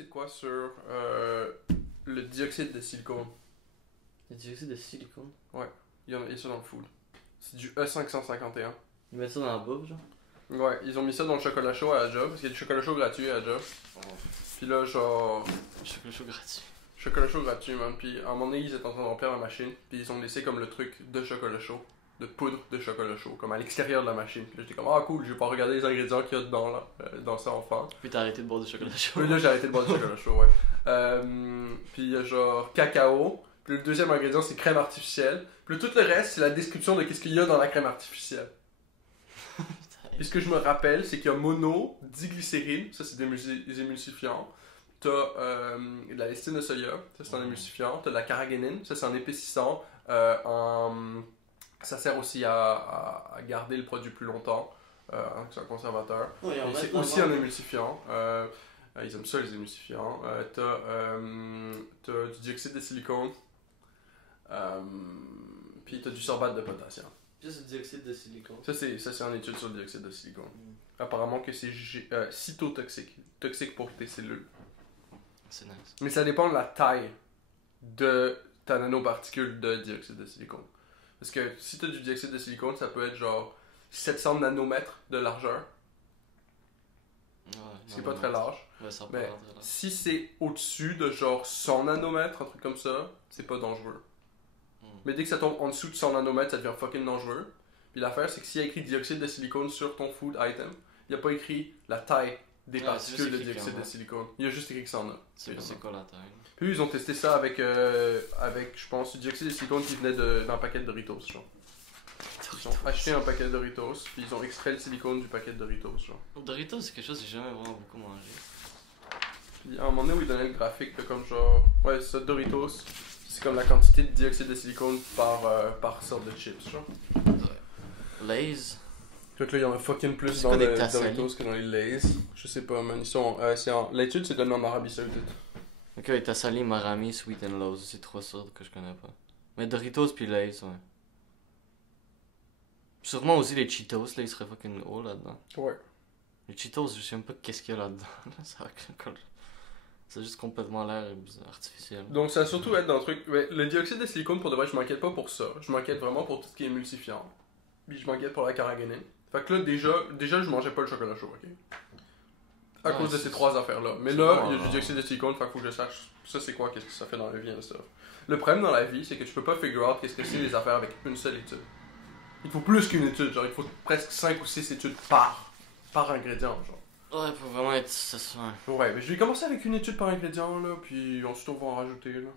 c'est quoi sur le dioxyde de silicone? Le dioxyde de silicone. Il y a ça dans le food. C'est du E551. Ils mettent ça dans la bouffe, genre. Ouais, ils ont mis ça dans le chocolat chaud à la job, parce qu'il y a du chocolat chaud gratuit à la job. Puis là, genre, Chocolat chaud gratuit. chocolat chaud gratuit, man. Puis à un moment donné, ils étaient en train de remplir la machine, puis ils ont laissé comme le truc de chocolat chaud, de poudre de chocolat chaud, comme à l'extérieur de la machine. Puis là, j'étais comme, ah cool, je vais pas regarder les ingrédients qu'il y a dedans, là, dans ça en France. Puis t'as arrêté de boire du chocolat chaud. Puis là, j'ai arrêté de boire du chocolat chaud, ouais. Puis il y a genre cacao. Puis le deuxième ingrédient, c'est crème artificielle. Puis tout le reste, c'est la description de qu'est-ce qu'il y a dans la crème artificielle. Puis ce que je me rappelle, c'est qu'il y a mono, diglycérine, ça c'est des émulsifiants. T'as de la lestine de soya, ça c'est un émulsifiant. T'as de la carragénine, ça c'est un épaississant. Ça sert aussi à garder le produit plus longtemps. C'est un conservateur. Ouais, Et c'est aussi un émulsifiant. Ils aiment ça les émulsifiants. T'as du dioxyde de silicone. Puis t'as du sorbate de potassium. Juste du dioxyde de silicone. Ça c'est en étude sur le dioxyde de silicone. Apparemment que c'est cytotoxique, toxique pour tes cellules. C'est nice. Mais ça dépend de la taille de ta nanoparticule de dioxyde de silicone. Parce que si t'as du dioxyde de silicone, ça peut être genre 700 nanomètres de largeur, Ouais, ce qui est pas très large. Ouais, ça peut Mais rentrer là. si c'est au-dessus de genre 100 nanomètres, un truc comme ça, c'est pas dangereux. Mais dès que ça tombe en dessous de 100 nanomètres, ça devient fucking dangereux. Puis l'affaire, c'est que s'il y a écrit dioxyde de silicone sur ton food item, il n'y a pas écrit la taille des Ouais, particules c'est de juste écrit dioxyde qu'il y en de a. silicone. Il y a juste écrit que ça en a. C'est quoi la taille? Puis ils ont testé ça avec je pense, du dioxyde de silicone qui venait d'un paquet de Doritos, genre. Ils ont acheté un paquet de Doritos, puis ils ont extrait le silicone du paquet de Doritos, genre. Doritos, c'est quelque chose que j'ai jamais vraiment beaucoup mangé. Puis à un moment donné où ils donnaient le graphique de comme genre, ouais, ça, Doritos, c'est comme la quantité de dioxyde de silicone par sorte de chips, genre. Lay's. Fait que là, il y en a fucking plus C'est dans quoi des les Tassali? Doritos que dans les Lay's. Je sais pas, man. Ils sont, l'étude, c'est donné en Arabie Saoudite. Ok, ouais, t'as salé, marami, sweet and low. C'est trois sortes que je connais pas. Mais Doritos puis Lay's, ouais. Sûrement aussi les Cheetos, là, ils seraient fucking haut là-dedans. Ouais. Les Cheetos, je sais même pas qu'est-ce qu'il y a là-dedans. Ça a juste complètement l'air artificiel. Donc ça va surtout être dans le truc. Ouais, le dioxyde de silicone, pour de vrai, je m'inquiète pas pour ça. Je m'inquiète vraiment pour tout ce qui est émulsifiant. Puis je m'inquiète pour la carragénine. Fait que là, déjà je mangeais pas le chocolat chaud, ok? À Ouais, cause de c'est- ces trois affaires-là. Mais c'est là, bon, il y a du alors. dioxyde de silicone, fait qu'il faut que je sache ça c'est quoi, qu'est-ce que ça fait dans la vie et stuff. Le problème dans la vie, c'est que tu peux pas figure out qu'est-ce que c'est les affaires avec une seule étude. Il faut plus qu'une étude, genre il faut presque 5 ou 6 études par ingrédient, genre. Ouais, faut vraiment être. Ouais. Ouais, mais je vais commencer avec une étude par ingrédient, là, puis ensuite on va en rajouter, là.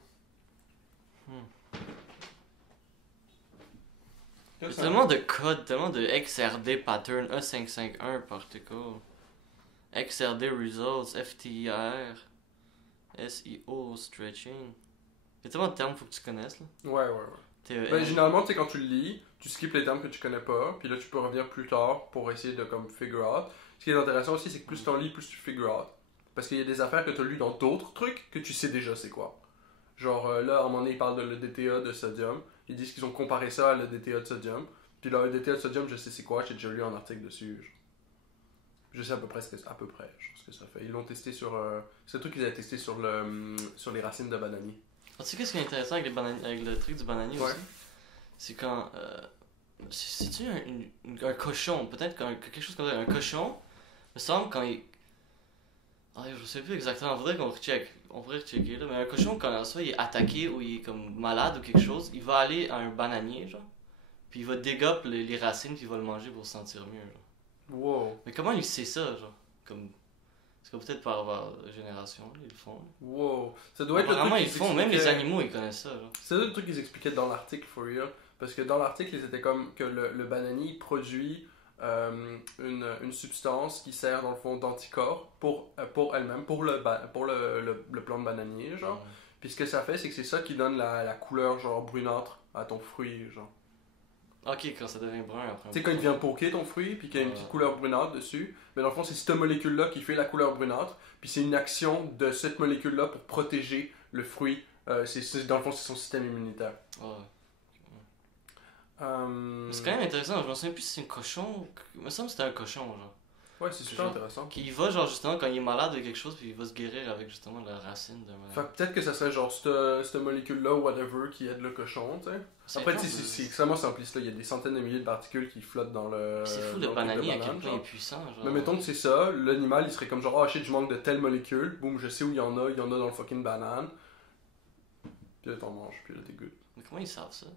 Il y a tellement de codes, tellement de XRD pattern, E551 particle, XRD results, FTR, SEO stretching. Il y a tellement de termes qu'il faut que tu connaisses là. Ouais, ouais, ouais. TEM. Ben, généralement, tu sais, quand tu le lis, tu skippes les termes que tu connais pas, puis là, tu peux revenir plus tard pour essayer de, comme, figure out. Ce qui est intéressant aussi, c'est que plus tu en lis, plus tu figure out. Parce qu'il y a des affaires que tu as lues dans d'autres trucs que tu sais déjà c'est quoi. Genre, là, à un moment donné, ils parlent de l'EDTA de sodium. Ils disent qu'ils ont comparé ça à l'EDTA de sodium. Puis là, l'EDTA de sodium, je sais c'est quoi, j'ai déjà lu un article dessus. Genre. Je sais à peu près ce que ça fait. Ils l'ont testé sur... c'est le truc qu'ils avaient testé sur les racines de bananier. Ah, tu sais qu'est-ce qui est intéressant avec, avec le truc du bananier Ouais. aussi? C'est quand. C'est-tu un cochon? Peut-être quelque chose comme ça. Un cochon, il me semble quand il. Ah, je sais plus exactement, faudrait qu'on recheck. On pourrait rechecker là. Mais un cochon, quand soit il est attaqué ou il est comme malade ou quelque chose, il va aller à un bananier, genre. Puis il va dégoper les racines, puis il va le manger pour se sentir mieux, genre. Wow. Mais comment il sait ça, genre? Comme. Parce que peut-être par génération, là, ils le font. Là. Wow. Ça doit être le Apparemment, truc ils qu'ils le font, même les expliquaient- animaux, ils connaissent ça, genre. C'est le truc qu'ils expliquaient dans l'article, for real. Parce que dans l'article, ils étaient comme que le bananier produit une substance qui sert dans le fond d'anticorps pour elle-même, pour le plant de bananier, genre. Puis ce que ça fait, c'est que c'est ça qui donne la couleur, genre, brunâtre à ton fruit, genre. Ok, quand ça devient brun après. Tu sais, quand il devient poké ton fruit, puis qu'il y a une petite couleur brunâtre dessus, mais dans le fond, c'est cette molécule-là qui fait la couleur brunâtre, puis c'est une action de cette molécule-là pour protéger le fruit. Dans le fond, c'est son système immunitaire. Ouais. Euh, C'est quand même intéressant, je me souviens plus si c'est un cochon. Il me semble que c'était un cochon, genre. Ouais, c'est super intéressant. Qui va, genre, justement, quand il est malade de quelque chose, puis il va se guérir avec, justement, la racine d'un malade. Fait que peut-être que ça serait genre cette molécule-là, whatever, qui aide le cochon, tu sais. Après, c'est extrêmement simpliste, là. Il y a des centaines de milliers de particules qui flottent dans le. C'est fou, le bananier, à quel point il est puissant. Genre. Mais mettons que c'est ça, l'animal, il serait comme genre, ah shit, je manque de telle molécule, boum, je sais où il y en a dans le fucking banane. Puis là, t'en manges, puis là, t'es good. Mais comment ils savent ça?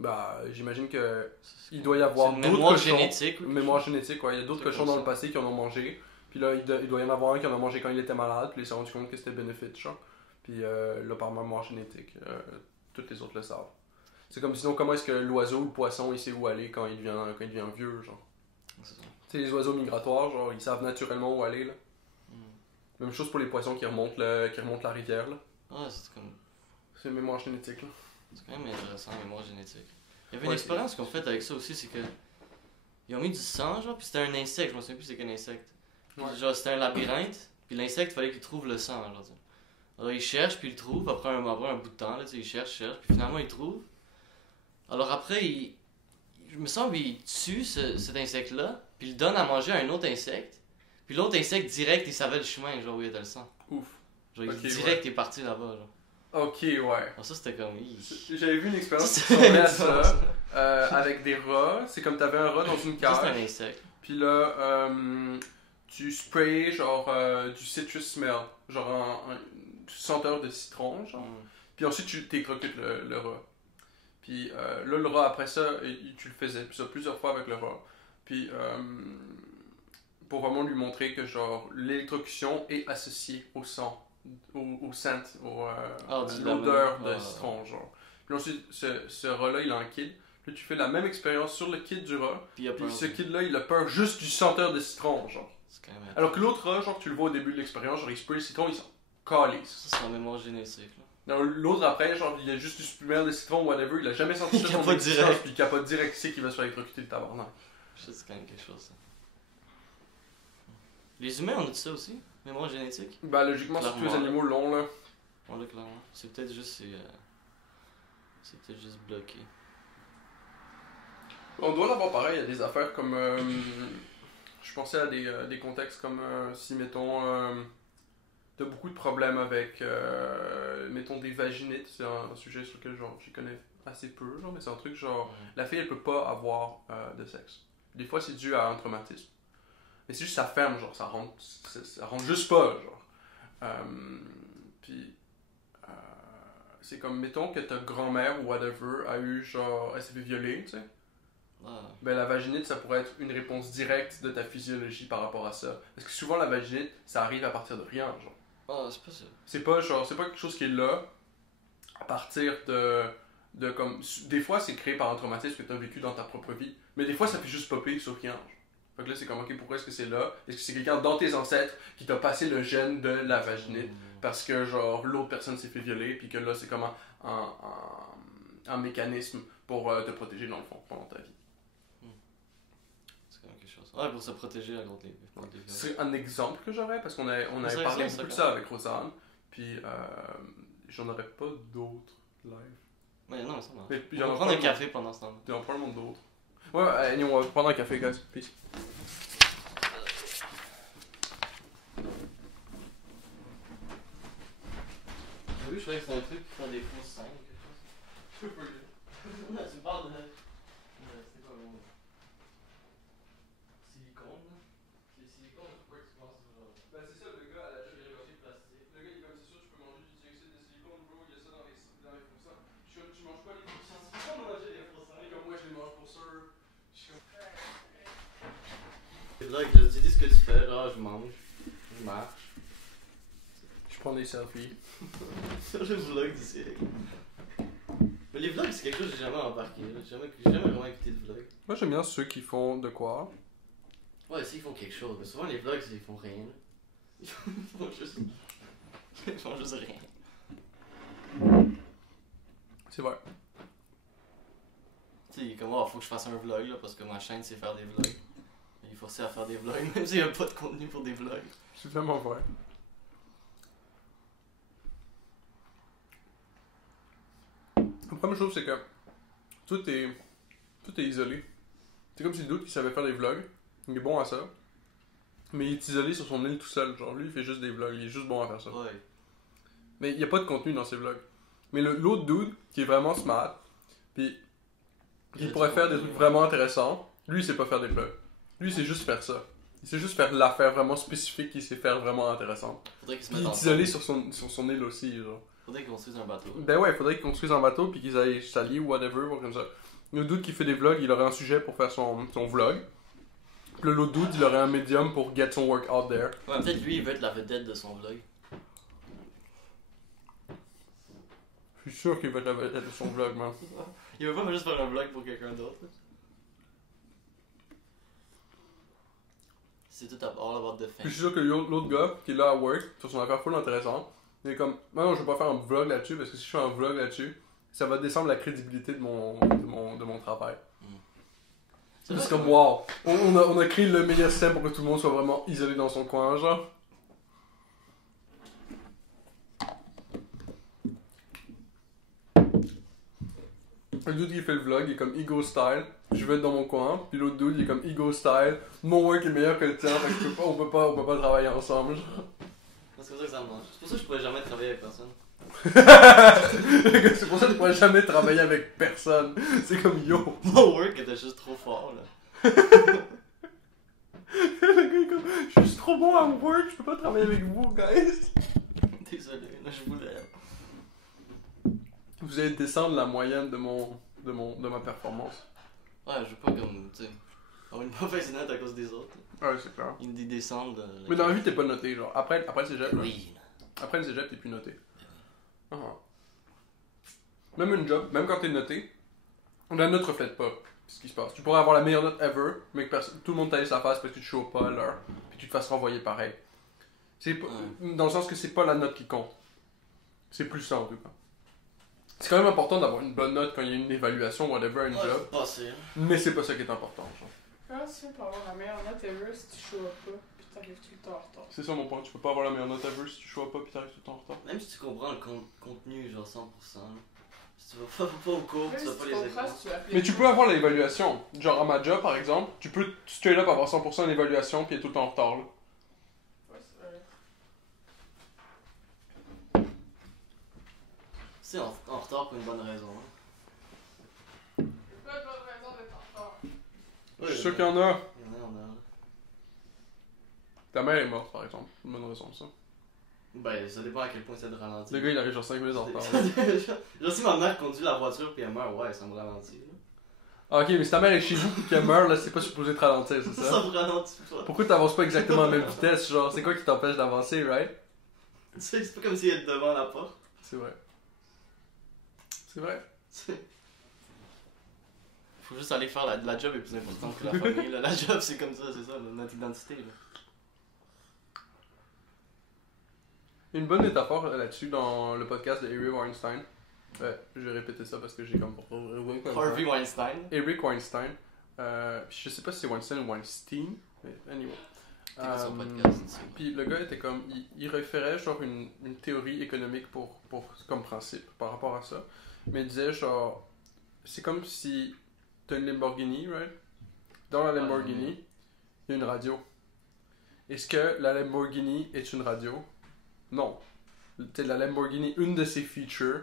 Bah, j'imagine que il doit y avoir d'autres mémoire cochons. Génétique, Mémoire génétique, ouais. Il y a d'autres cochons dans le passé qui en ont mangé. Puis là, il doit y en avoir un qui en a mangé quand il était malade, puis il s'est rendu compte que c'était bénéfique, genre. Puis là, par mémoire génétique, toutes les autres le savent. C'est comme sinon, comment est-ce que l'oiseau ou le poisson, il sait où aller quand il devient vieux, genre. Tu sais, les oiseaux migratoires, genre, ils savent naturellement où aller, là. Même chose pour les poissons qui remontent la rivière, là. Ouais, c'est comme... C'est mémoire génétique, là. C'est quand même intéressant, la mémoire génétique. Il y avait une expérience qu'on fait avec ça aussi, c'est que... Ils ont mis du sang, genre, puis c'était un insecte, je me souviens plus c'est quel insecte. Puis, genre, c'était un labyrinthe, puis l'insecte, il fallait qu'il trouve le sang, genre. Alors, il cherche, puis il le trouve, après un bout de temps, là, tu sais, il cherche, puis finalement, il trouve. Alors après, je me semble qu'il tue cet insecte-là, puis il le donne à manger à un autre insecte. Puis l'autre insecte, direct, il savait le chemin, genre, où il était le sang. Ouf. Genre, direct, il est parti là-bas, genre. Ok, ouais. Alors ça, c'était comme... J'avais vu une expérience qui ressemblait à ça, avec des rats. C'est comme t'avais un rat dans une cage. Ça, c'est un insecte. Puis là, tu sprays genre du citrus smell, genre un senteur de citron, genre. Puis ensuite, tu t'écrocutes le rat. Puis là, le rat, après ça, tu le faisais plusieurs fois avec le rat. Puis pour vraiment lui montrer que genre l'électrocution est associée au sang, au scent, l'odeur de citron, genre. Puis ensuite, ce rat-là, il a un kid. Là, tu fais la même expérience sur le kid du rat. Puis ce kid-là, il a peur juste du senteur de citron, genre. Alors que l'autre rat, genre, tu le vois au début de l'expérience, genre, il spray le citron, il s'en calisse. Ça, c'est la mémoire génétique, là. Non, l'autre après, genre, il a juste du spumeur de citron, whatever, il a jamais senti ça. Il capote direct. Puis il capote direct, il sait qu'il va se faire électrocuter le tabarnak. Je sais, c'est quand même quelque chose, ça. Les humains, on a tout ça aussi? Mémoire génétique? Bah, logiquement, c'est tous les animaux longs, là. Ouais, là, clairement. C'est peut-être juste... C'est peut-être juste bloqué. On doit l'avoir pareil, il y a des affaires comme... je pensais à des contextes comme si, mettons, t'as beaucoup de problèmes avec, mettons, des vaginites. C'est un sujet sur lequel, genre, j'y connais assez peu, genre, mais c'est un truc, genre, la fille, elle peut pas avoir de sexe. Des fois, c'est dû à un traumatisme. Mais c'est juste ça ferme, genre, ça rentre juste pas, genre. Puis, c'est comme, mettons que ta grand-mère ou whatever a eu, genre, elle s'est fait violer, tu sais. Ben la vaginite, ça pourrait être une réponse directe de ta physiologie par rapport à ça. Parce que souvent, la vaginite, ça arrive à partir de rien, genre. Ah, c'est pas ça. C'est pas quelque chose qui est là à partir de comme... Des fois, c'est créé par un traumatisme que tu as vécu dans ta propre vie. Mais des fois, ça fait juste popper sur rien, genre. Fait que là, c'est comme, ok, pourquoi est-ce que c'est là? Est-ce que c'est quelqu'un dans tes ancêtres qui t'a passé le gène de la vaginite? Parce que, genre, l'autre personne s'est fait violer, puis que là, c'est comme un mécanisme pour te protéger, dans le fond, pendant ta vie. C'est quand même quelque chose. Ouais, pour se protéger contre les viols. C'est un exemple que j'aurais, parce qu'on avait parlé beaucoup de ça avec Rosanne, puis j'en aurais pas d'autres live. Mais non, ça marche. Mais, on va prendre un café pendant ce temps-là. Tu en parles d'autres. Ouais, on va prendre un café, guys. Peace. J'ai vu, je croyais que c'était un truc pour faire des fausses scènes ou quelque chose. Je peux pas dire. Non, tu me parles de. C'était quoi le mot? Silicone, là? Les silicones, pourquoi tu penses genre? Ben, c'est ça, le gars à la chirurgie plastique. Le gars, il est comme, c'est sûr, tu peux manger du dioxyde de silicone, bro, il y a ça dans les faux sang. Tu manges pas les faux sang. Tu peux pas manger des faux sang. Comme moi, je les mange pour sûr. Là, tu dis ce que tu fais, genre, je mange, je marche. Je prends des selfies. Sur le vlog du siècle. Mais les vlogs, c'est quelque chose que j'ai jamais embarqué. J'ai jamais vraiment écouté de vlog. Moi, j'aime bien ceux qui font de quoi. Ouais, s'ils font quelque chose. Mais souvent, les vlogs, ils font rien. Ils font juste. Ils font juste rien. C'est vrai. Tu sais, comme, oh, faut que je fasse un vlog, là, parce que ma chaîne, c'est faire des vlogs. Il est forcé à faire des vlogs, même s'il n'y a pas de contenu pour des vlogs. C'est vraiment vrai. Le problème, je trouve, c'est que tout est isolé. C'est comme si le doute qui savait faire des vlogs, il est bon à ça. Mais il est isolé sur son île tout seul. Genre, lui, il fait juste des vlogs. Il est juste bon à faire ça. Ouais. Mais il n'y a pas de contenu dans ses vlogs. Mais l'autre dude, qui est vraiment smart, puis il pourrait faire des trucs vraiment intéressants, lui, il sait pas faire des vlogs. Lui, il sait juste faire ça. Il sait juste faire l'affaire vraiment spécifique qu'il sait faire vraiment intéressante. Faudrait qu'il se Puis il mette est en isolé sur son île aussi, genre. Faudrait qu'ils construisent un bateau. Ben ouais, il faudrait qu'ils construisent un bateau puis qu'ils aillent s'allier ou whatever, ou comme ça. Le dude qui fait des vlogs, il aurait un sujet pour faire son vlog. Puis l'autre dude, il aurait un médium pour get son work out there. Ouais, peut-être lui, il veut être la vedette de son vlog. Je suis sûr qu'il va être la vedette de son vlog, man. Il veut pas juste faire un vlog pour quelqu'un d'autre. C'est tout all about the Puis je fame. suis sûr que l'autre gars qui est là à work, sur son affaire full intéressante, il est comme, non, je vais pas faire un vlog là-dessus parce que si je fais un vlog là-dessus, ça va descendre la crédibilité de mon travail. C'est comme, wow, on a créé le meilleur système pour que tout le monde soit vraiment isolé dans son coin, genre. Le dude qui fait le vlog, il est comme ego style, je vais être dans mon coin, puis l'autre dude il est comme ego style, mon work est meilleur que le tien, fait que on peut pas travailler ensemble. Genre. C'est pour ça que ça me mange. C'est pour ça que je pourrais jamais travailler avec personne. C'est pour ça que tu pourrais jamais travailler avec personne. C'est comme yo. Mon work était juste trop fort là. Le gars est comme, je suis juste trop bon à work, je peux pas travailler avec vous, guys. Désolé, là je voulais. Vous allez descendre la moyenne de ma performance. Ouais, je veux pas comme, tu sais, avoir une mauvaise note à cause des autres. Ouais, c'est clair. Ils descendent. Mais dans la vie, t'es pas noté, genre. Après le cégep, là. Oui. Après le cégep, t'es plus noté. Ah. Même une job, même quand t'es noté, la note reflète pas ce qui se passe. Tu pourrais avoir la meilleure note ever, mais que tout le monde t'aille sa face parce que tu shows pas à l'heure, puis tu te fasses renvoyer pareil. C'est pas, dans le sens que c'est pas la note qui compte. C'est plus ça en tout cas. C'est quand même important d'avoir une bonne note quand il y a une évaluation, whatever, un job. Passé. Mais c'est pas ça qui est important. Genre. Comment tu fais pour avoir la meilleure note ever si tu shows pas puis t'arrives tout le temps en retard? C'est ça mon point, tu peux pas avoir la meilleure note ever si tu shows pas puis t'arrives tout le temps en retard. Même si tu comprends le contenu, genre 100%. Si tu vas pas au cours, Même tu vas si pas tu les comprends, écouter. si tu appliques Mais tu peux avoir l'évaluation. Genre à ma job par exemple, tu peux straight up avoir 100% d'évaluation puis être tout le temps en retard là. Ouais, c'est vrai. C'est en retard pour une bonne raison. Hein. Pas de bonne raison d'être en retard. Je suis sûr qu'il y en a. Il y en a. Ta mère est morte par exemple. Une bonne raison ça. Ben, ça dépend à quel point c'est de ralentir. Le gars il arrive genre 5 minutes en retard. Genre si ma mère conduit la voiture puis elle meurt, ouais, ça me ralentit. Là. Ah, ok, mais si ta mère est chez vous et qu'elle meurt, là c'est pas supposé te ralentir, c'est Ça ça? me ralentit pas. Pourquoi t'avances pas exactement à la même vitesse? Genre, c'est quoi qui t'empêche d'avancer, right? Tu sais, c'est pas comme si elle était devant la porte. C'est vrai. C'est vrai. Faut juste aller faire la job est plus importante que la famille. Là. La job c'est comme ça, c'est ça, notre identité. Là. Une bonne métaphore là-dessus dans le podcast de Eric Weinstein. Ouais, je vais répéter ça parce que j'ai comme... Harvey Weinstein. Eric Weinstein. Je sais pas si c'est Weinstein ou Weinstein, mais anyway. C'était son podcast. Puis le gars était comme... Il référait genre une théorie économique comme principe par rapport à ça. Mais il disait genre... C'est comme si t'as une Lamborghini, right? Dans la Lamborghini, il y a une radio. Est-ce que la Lamborghini est une radio? Non. T'sais, la Lamborghini, une de ses features,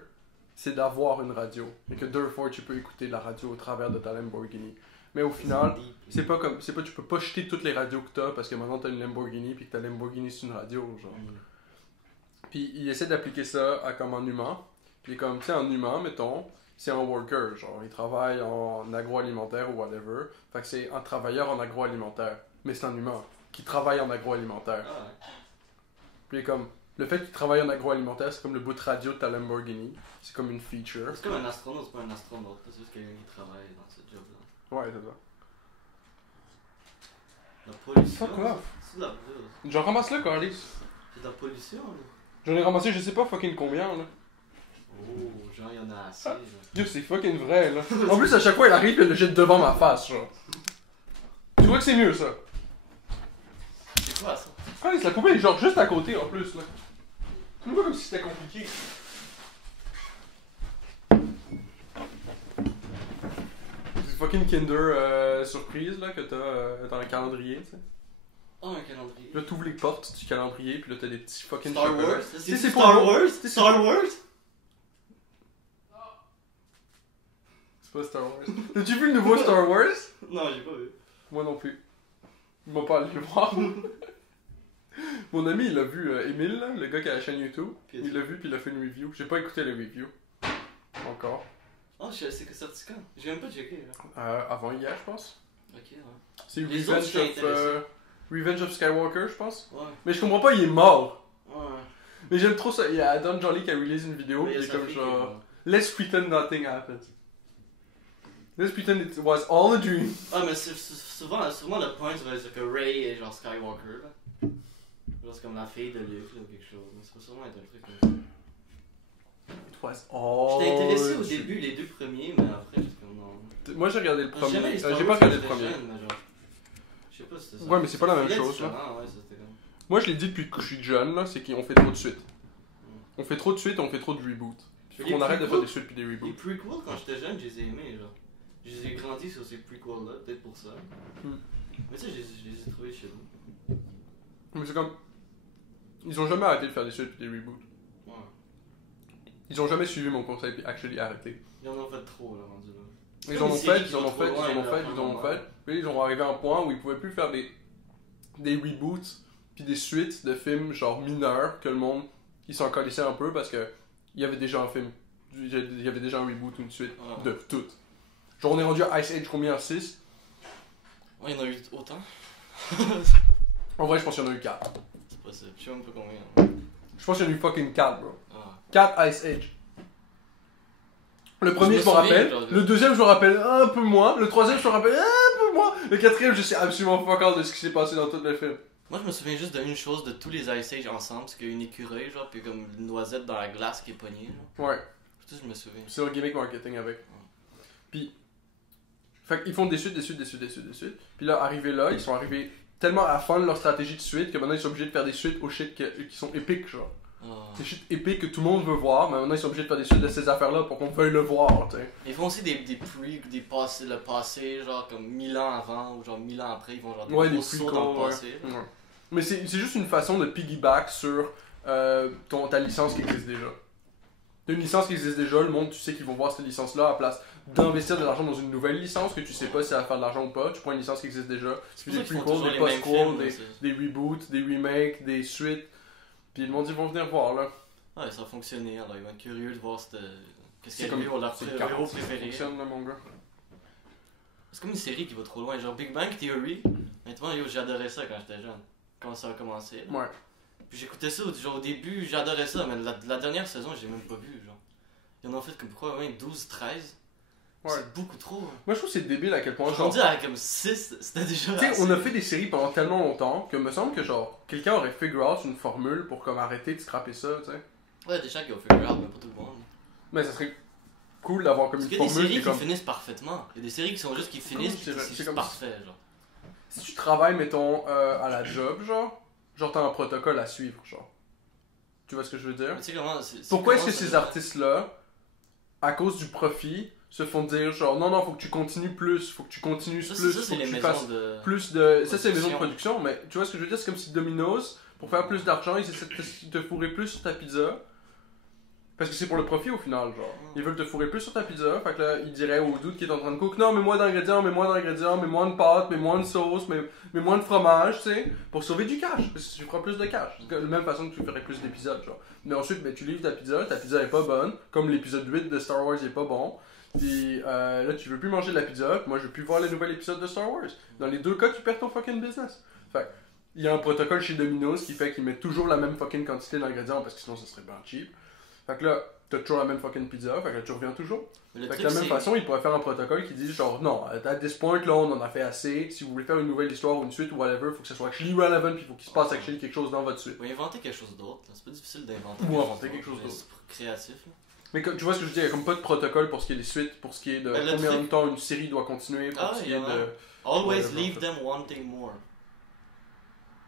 c'est d'avoir une radio. Et que deux fois tu peux écouter la radio au travers de ta Lamborghini. Mais au final, tu peux pas jeter toutes les radios que t'as parce que maintenant t'as une Lamborghini puis que ta Lamborghini c'est une radio, genre. Puis il essaie d'appliquer ça à comme en humain. Puis comme, tu sais, en humain, mettons, c'est un worker, genre, il travaille en agroalimentaire ou whatever. Fait que c'est un travailleur en agroalimentaire. Mais c'est un humain qui travaille en agroalimentaire. Ah ouais. Puis comme, le fait qu'il travaille en agroalimentaire, c'est comme le bout de radio de ta Lamborghini. C'est comme une feature. C'est comme un astronaute, c'est pas un astronaute. C'est juste quelqu'un qui travaille dans ce job-là. Ouais, c'est ça. La pollution. Fuck off. C'est de la pollution. J'en ramasse là, Carlis. C'est de la pollution, là. J'en ai ramassé je sais pas fucking combien, là. Oh, genre, il y en a assez, genre. Yo, c'est fucking vrai, là. En plus, à chaque fois, il arrive et il le jette devant ma face, genre. Tu vois que c'est mieux, ça? C'est quoi, ça? Carlis, la poubelle est genre juste à côté, en plus, là. Tu me vois comme si c'était compliqué. C'est fucking Kinder surprise, là, que t'as dans le calendrier, tu sais. Oh, un calendrier. Là, t'ouvres les portes du calendrier, puis là, t'as des petits fucking Star chocolats. Wars? C'est C'est pour Star moi. Wars? Star Wars? C'est pas Star Wars. As-tu vu le nouveau Star Wars? Non, j'ai pas vu. Moi non plus. Il m'a pas allé le voir. Mon ami, il a vu Emile, là, le gars qui a la chaîne YouTube. Puis Il l'a vu, puis il a fait une review. J'ai pas écouté la review. Encore. Oh, c'est que sorti quand? J'ai même pas checké, là. Avant hier, je pense. Ok, ouais. C'est Les autres, j'étais Revenge of Skywalker, je pense. Ouais. Mais je comprends pas, il est mort. Ouais. Mais j'aime trop ça. Il y a Don Jolly qui a release une vidéo. Mais Il est ça comme fait genre. Let's pretend nothing happened. Let's pretend it was all a dream. Ah, mais souvent le point, c'est que Rey est genre Skywalker, là. Genre, c'est comme la fille de Luke, là, ou quelque chose. Mais ça peut sûrement être un truc comme ça. It was all J'étais intéressé a au dream. début, les 2 premiers, mais après, j'étais comme non. Moi j'ai regardé le J'ai premier. jamais les Star J'ai Wars pas regardé quand le j'étais premier. jeune, mais genre. Je sais pas si c'était ça. Ouais, mais c'est pas la même C'était chose, là. différent, ouais, ça, c'était comme. Moi je l'ai dit depuis que je suis jeune, là, c'est qu'on fait trop de suites. On fait trop de suites, on fait trop de reboots. Faut Les qu'on arrête de prequels- faire des suites puis des Les reboots. prequels, quand j'étais jeune, je les ai aimés, genre. Je les ai grandis sur ces prequels-là, peut-être pour ça. Mais ça, je les ai trouvés chez nous. Mais c'est comme. Ils ont jamais arrêté de faire des suites puis des reboots. Ouais. Ils ont jamais suivi mon conseil puis actually arrêté. Ils en ont fait trop, là, rendu là. Ils comme en ont une fait, série ils qui en va ont trop fait, ils loin, en ont là, fait, ils en ont apparemment. fait. Puis ils ont arrivé à un point où ils pouvaient plus faire des reboots puis des suites de films genre mineurs que le monde ils s'en colissait un peu parce que il y avait déjà un film, il y avait déjà un reboot ou une suite Ouais. de toutes. Genre on est rendu à Ice Age combien 6? Ouais, il y en a eu autant. En vrai je pense qu'il y en a eu 4. C'est possible. Je sais même pas combien. Je pense qu'il y en a eu fucking 4 bro. Ah. 4 Ice Age. Le premier me je me souviens, rappelle, genre, le deuxième je me rappelle un peu moins, le troisième je me rappelle un peu moins, le quatrième je sais absolument pas encore de ce qui s'est passé dans tout le film. Moi, je me souviens juste d'une chose de tous les Ice Age ensemble, c'est qu'il y a une écureuil, genre, puis comme une noisette dans la glace qui est pognée, genre. Ouais. C'est tout, je me souviens. C'est leur gimmick marketing avec. Puis, fait qu'ils font des suites. Puis là, arrivés là, ils sont arrivés tellement à la fin de leur stratégie de suite que maintenant ils sont obligés de faire des suites aux shit qui sont épiques, genre. Ah. Des shit épiques que tout le monde veut voir, mais maintenant ils sont obligés de faire des suites de ces affaires-là pour qu'on veuille le voir, tu sais. Ils font aussi des le passé, genre comme 1000 ans avant ou genre 1000 ans après, ils vont genre Ouais, des gros sauts dans le prequels, passé. ouais. Mais c'est juste une façon de piggyback sur ta licence qui existe déjà. T'as une licence qui existe déjà, le monde, tu sais qu'ils vont voir cette licence-là à place d'investir de l'argent dans une nouvelle licence que tu sais pas si ça va faire de l'argent ou pas. Tu prends une licence qui existe déjà, C'est puis pour des ça qu'ils font prequels, toujours des les mêmes films. post-quels, des reboots, des remakes, des suites. Puis le monde, ils vont venir voir là. Ouais, ça a fonctionné, alors ils vont être curieux de voir qu'est-ce C'est qui est comme- arrivé pour leur C'est héros ça préféré. fonctionne là, mon gars. C'est comme une série qui va trop loin, genre Big Bang Theory. Honnêtement, yo, j'adorais ça quand j'étais jeune. Quand ça a commencé. Là. Ouais. Puis j'écoutais ça, genre au début, j'adorais ça, mais la dernière saison, j'ai même pas vu, genre. Ils en ont fait comme quoi, 12, 13. Ouais. C'est beaucoup trop. Hein. Moi, je trouve que c'est débile à quel point, Je genre. rendu à comme 6, c'était déjà. Tu sais, assez. on a fait des séries pendant tellement longtemps que me semble que, genre, quelqu'un aurait figure out une formule pour, comme, arrêter de scraper ça, tu sais. Ouais, des gens qui ont fait grave, mais pas tout le monde. Mais ça serait cool d'avoir comme Parce une qu'il y a des formule séries qui est qui comme. finissent parfaitement. Il y a des séries qui sont juste qui finissent, c'est puis vrai, c'est c'est juste comme- parfait, genre. Si tu travailles, mettons, à la job, genre t'as un protocole à suivre, genre. Tu vois ce que je veux dire? Mais tu sais comment. Pourquoi est-ce comment que ça- ces artistes-là, à cause du profit, se font dire, genre, non, faut que tu continues plus, faut que tu continues Ça, plus, ça, faut c'est que les tu maisons fasses de. plus de. Ça, c'est les maisons de Production. production, mais tu vois ce que je veux dire? C'est comme si Domino's, pour faire plus d'argent, ils essaient de te fourrer plus sur ta pizza. Parce que c'est pour le profit au final, genre. Ils veulent te fourrer plus sur ta pizza, fait que là, ils diraient au dude qui est en train de cook, non, mets moins d'ingrédients, mets moins de pâtes, mets moins de sauce, mets moins de fromage, tu sais, pour sauver du cash, parce que tu feras plus de cash. C'est de la même façon que tu ferais plus d'épisodes, genre. Mais ensuite, ben, tu livres ta pizza est pas bonne, comme l'épisode 8 de Star Wars est pas bon. Puis là, tu veux plus manger de la pizza, puis moi, je veux plus voir les nouvel épisode de Star Wars. Dans les deux cas, tu perds ton fucking business. Fait il y a un protocole chez Domino's qui fait qu'ils mettent toujours la même fucking quantité d'ingrédients, parce que sinon, ça serait bien cheap. Fait que là, t'as toujours la même fucking pizza, fait que là, tu reviens toujours. Mais le Fait que truc, de la même c'est- façon, ils pourraient faire un protocole qui dit genre, non, à this point, là, on en a fait assez. Si vous voulez faire une nouvelle histoire ou une suite ou whatever, faut que ça soit actually relevant, puis il faut qu'il se passe actually quelque chose dans votre suite. Faut inventer quelque chose d'autre. là. C'est pas difficile d'inventer Ou inventer quelque chose mais d'autre. C'est créatif. Là. Mais tu vois ce que je dis, il y a comme pas de protocole pour ce qui est des suites, pour ce qui est de Ben, le combien truc- de temps une série doit continuer, pour Ah, ce qui il y est en a. de. Always Ouais, leave ouais. them wanting more.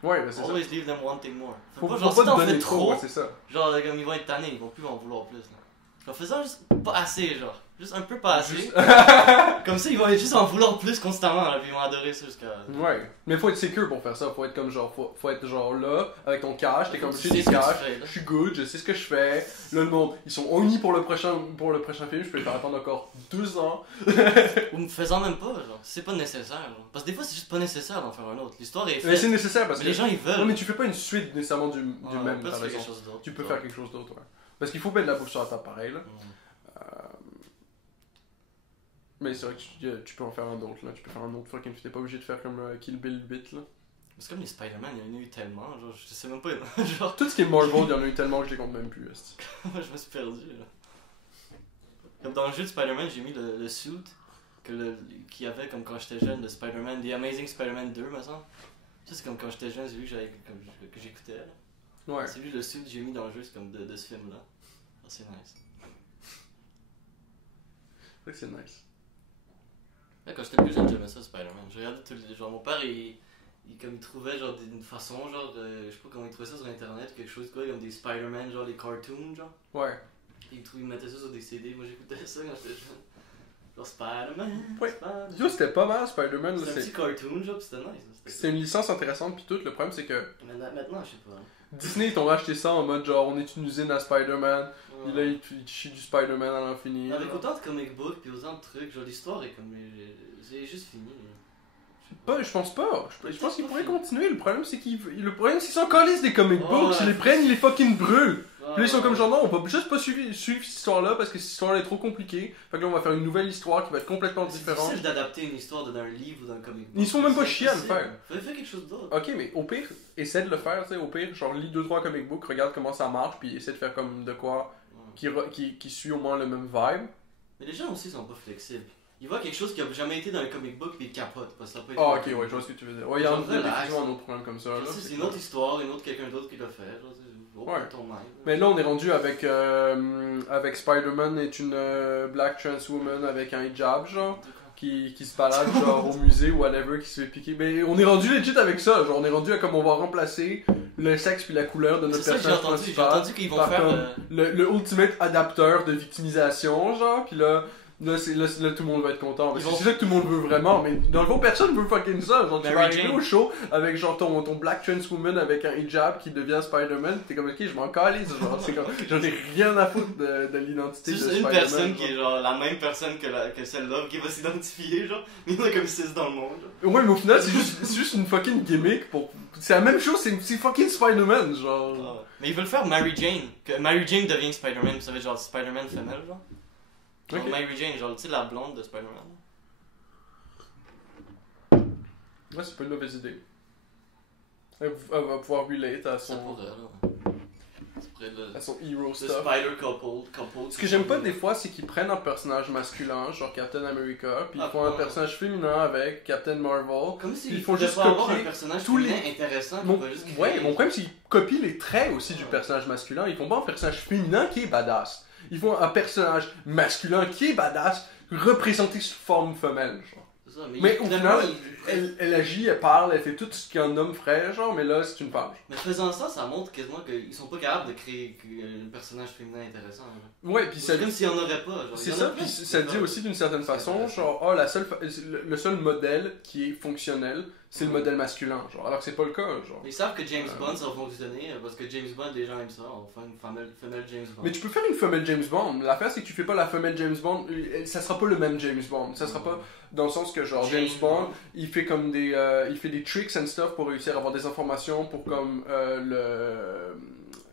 Ouais, ben c'est ça. Always leave them wanting more. Faut pas faut genre pas si t'en te fais donner trop, trop, ouais, c'est ça. genre comme ils vont être tannés, ils vont plus en vouloir plus. Là. Genre, faisant juste pas assez, genre. Juste un peu pas assez. Juste- Comme ça, ils vont juste en vouloir plus constamment, là, puis ils vont adorer ça jusqu'à. Ouais. Mais faut être secure pour faire ça. Faut être comme genre, faut être genre là, avec ton cash. T'es comme, Tu j'ai sais des ce que tu cash, fais, là. je suis good, je sais ce que je fais. Là, le monde, ils sont unis pour le prochain film. Je peux les faire attendre encore 2 ans. Ou me faisant même pas, genre. C'est pas nécessaire, genre. Parce que des fois, c'est juste pas nécessaire d'en faire un autre. L'histoire est Mais faite. c'est nécessaire parce Mais que. les gens, ils veulent. Non, mais tu fais pas une suite nécessairement du Ouais, même. peut-être T'as faire raison. quelque chose d'autre. Tu peux genre. faire quelque chose d'autre, ouais. Parce qu'il faut mettre de la bouffe sur la table pareil, là. Mais c'est vrai que tu peux en faire un autre, là. Tu peux faire un autre fucking film. T'es pas obligé de faire comme Kill Bill 8, là. C'est comme les Spider-Man, il y en a eu tellement, genre, je sais même pas, genre, Tout ce qui est Marvel, il y en a eu tellement que je les compte même plus, esti. je me suis perdu, là. Comme dans le jeu de Spider-Man, j'ai mis le suit qu'il y avait comme quand j'étais jeune, de Spider-Man, The Amazing Spider-Man 2, me semble. Ça, c'est comme quand j'étais jeune, j'ai vu que j'écoutais, là. Ouais. C'est lui le suit que j'ai mis dans le jeu, c'est comme de ce film-là. Ah, c'est nice. C'est vrai que c'est nice. Là, quand j'étais plus jeune, j'aimais ça, Spider-Man. Je regardais tous les. Genre, mon père, comme il trouvait genre une façon, genre, je sais pas comment il trouvait ça sur internet, quelque chose quoi, comme des Spider-Man, genre les cartoons, genre. Ouais. Il mettait ça sur des CD, moi j'écoutais ça quand j'étais jeune. Genre Spider-Man. Ouais. Spider-Man. Yo, c'était pas mal, Spider-Man, là. C'était un petit cartoon, genre, pis c'était nice. C'est une licence intéressante, pis tout. Le problème, c'est que Maintenant, je sais pas. Disney, ils t'ont acheté ça en mode genre, on est une usine à Spider-Man. Puis là, Ouais. ils te chient du Spider-Man à l'infini. Avec autant de comic books pis autant de trucs, genre l'histoire est comme. C'est juste fini. Je pense pas. Je pense qu'ils pas pourraient fini. continuer. Le problème, c'est qu'ils s'en calissent des comic Oh, books. ouais. Ils les prennent, ils les fucking brûlent. Ah, Puis là, ils sont ouais. comme genre, non, on va juste pas suivre cette histoire-là parce que cette histoire-là est trop compliquée. Fait que là, on va faire une nouvelle histoire qui va être complètement C'est différente. difficile d'adapter une histoire d'un livre ou d'un comic book. Ils se font même pas C'est chier à le impossible. faire. Fais quelque chose d'autre. Ok, mais au pire, essaie de le faire, tu sais. Au pire, genre, lis 2-3 comic books, regarde comment ça marche, puis essaie de faire comme de quoi Ouais. qui suit au moins le même vibe. Mais les gens aussi sont pas flexibles. Ils voient quelque chose qui a jamais été dans un comic book puis ils capotent parce que ça a pas été Ah, dans ok, un comic ouais, je vois book. ce que tu veux dire. Ouais, il y a Genre, définitivement relax. un autre problème comme ça. Je Là. sais, c'est une autre histoire, une autre quelqu'un d'autre qui l'a fait. Genre, c'est Ouais. ton mind. Mais là, on est rendu avec Spider-Man est une black trans woman avec un hijab, genre, qui se balade genre au musée ou whatever, qui se fait piquer. Mais on est rendu legit avec ça, genre, on est rendu à comme on va remplacer le sexe puis la couleur de notre C'est ça que j'ai personnage entendu. J'ai principal entendu qu'ils vont par faire. comme le ultimate adapteur de victimisation, genre, puis là, tout le monde va être content. Parce que c'est ça que tout le monde veut vraiment, mais dans le fond, personne veut fucking ça. Genre, tu Mary vas arriver Jane. au show avec genre ton black trans woman avec un hijab qui devient Spider-Man, t'es comme ok, je m'en calisse, genre, c'est comme, j'en ai rien à foutre de l'identité C'est de juste une Spider-Man. personne genre. qui est genre la même personne que celle-là qui va s'identifier, genre. Mais il y en a comme 6 dans le monde, genre. Ouais, mais au final, c'est juste une fucking gimmick pour. C'est la même chose, c'est fucking Spider-Man, genre. Ah ouais. Mais ils veulent faire Mary Jane. Que Mary Jane devient Spider-Man, vous savez, genre Spider-Man femelle, genre. Genre Ok. Mary Jane, genre, tu sais, la blonde de Spider-Man. Ouais, c'est pas une mauvaise idée. Elle va pouvoir relate à Ça son, pourrait, là. Ça pourrait être à son hero le stuff. Spider couple. Ce que j'aime pas des fois, c'est qu'ils prennent un personnage masculin, genre Captain America, puis ils Ah, font un ouais. personnage féminin avec Captain Marvel. Comme si Ils ils font font juste juste avoir copier un personnage tous les- féminin intéressant qui Mon, va juste créer. ouais, mon problème, c'est qu'ils copient les traits aussi du Ouais. personnage masculin. Ils font pas un personnage féminin qui est badass. Ils font un personnage masculin qui est badass, représenté sous forme femelle, genre. C'est ça, Mais au finalement, final, elle agit, elle parle, elle fait tout ce qu'un homme ferait, genre, mais là, c'est une femme. Mais faisant ça, ça montre quasiment qu'ils sont pas capables de créer un personnage féminin intéressant. Genre. Ouais, puis ça C'est comme s'il y en aurait pas. Genre, c'est il y en ça, a puis plein. ça dit aussi d'une certaine C'est façon, intéressant. genre, oh, le seul modèle qui est fonctionnel, c'est le modèle masculin, genre, alors que c'est pas le cas, genre. Ils savent que James Bond ça va fonctionner parce que James Bond, les gens aiment ça. On va faire une femelle James Bond. Mais tu peux faire une femelle James Bond, l'affaire c'est que tu fais pas la femelle James Bond, ça sera pas le même James Bond, ça sera pas dans le sens que genre James Bond, il fait comme il fait des tricks and stuff pour réussir à avoir des informations pour comme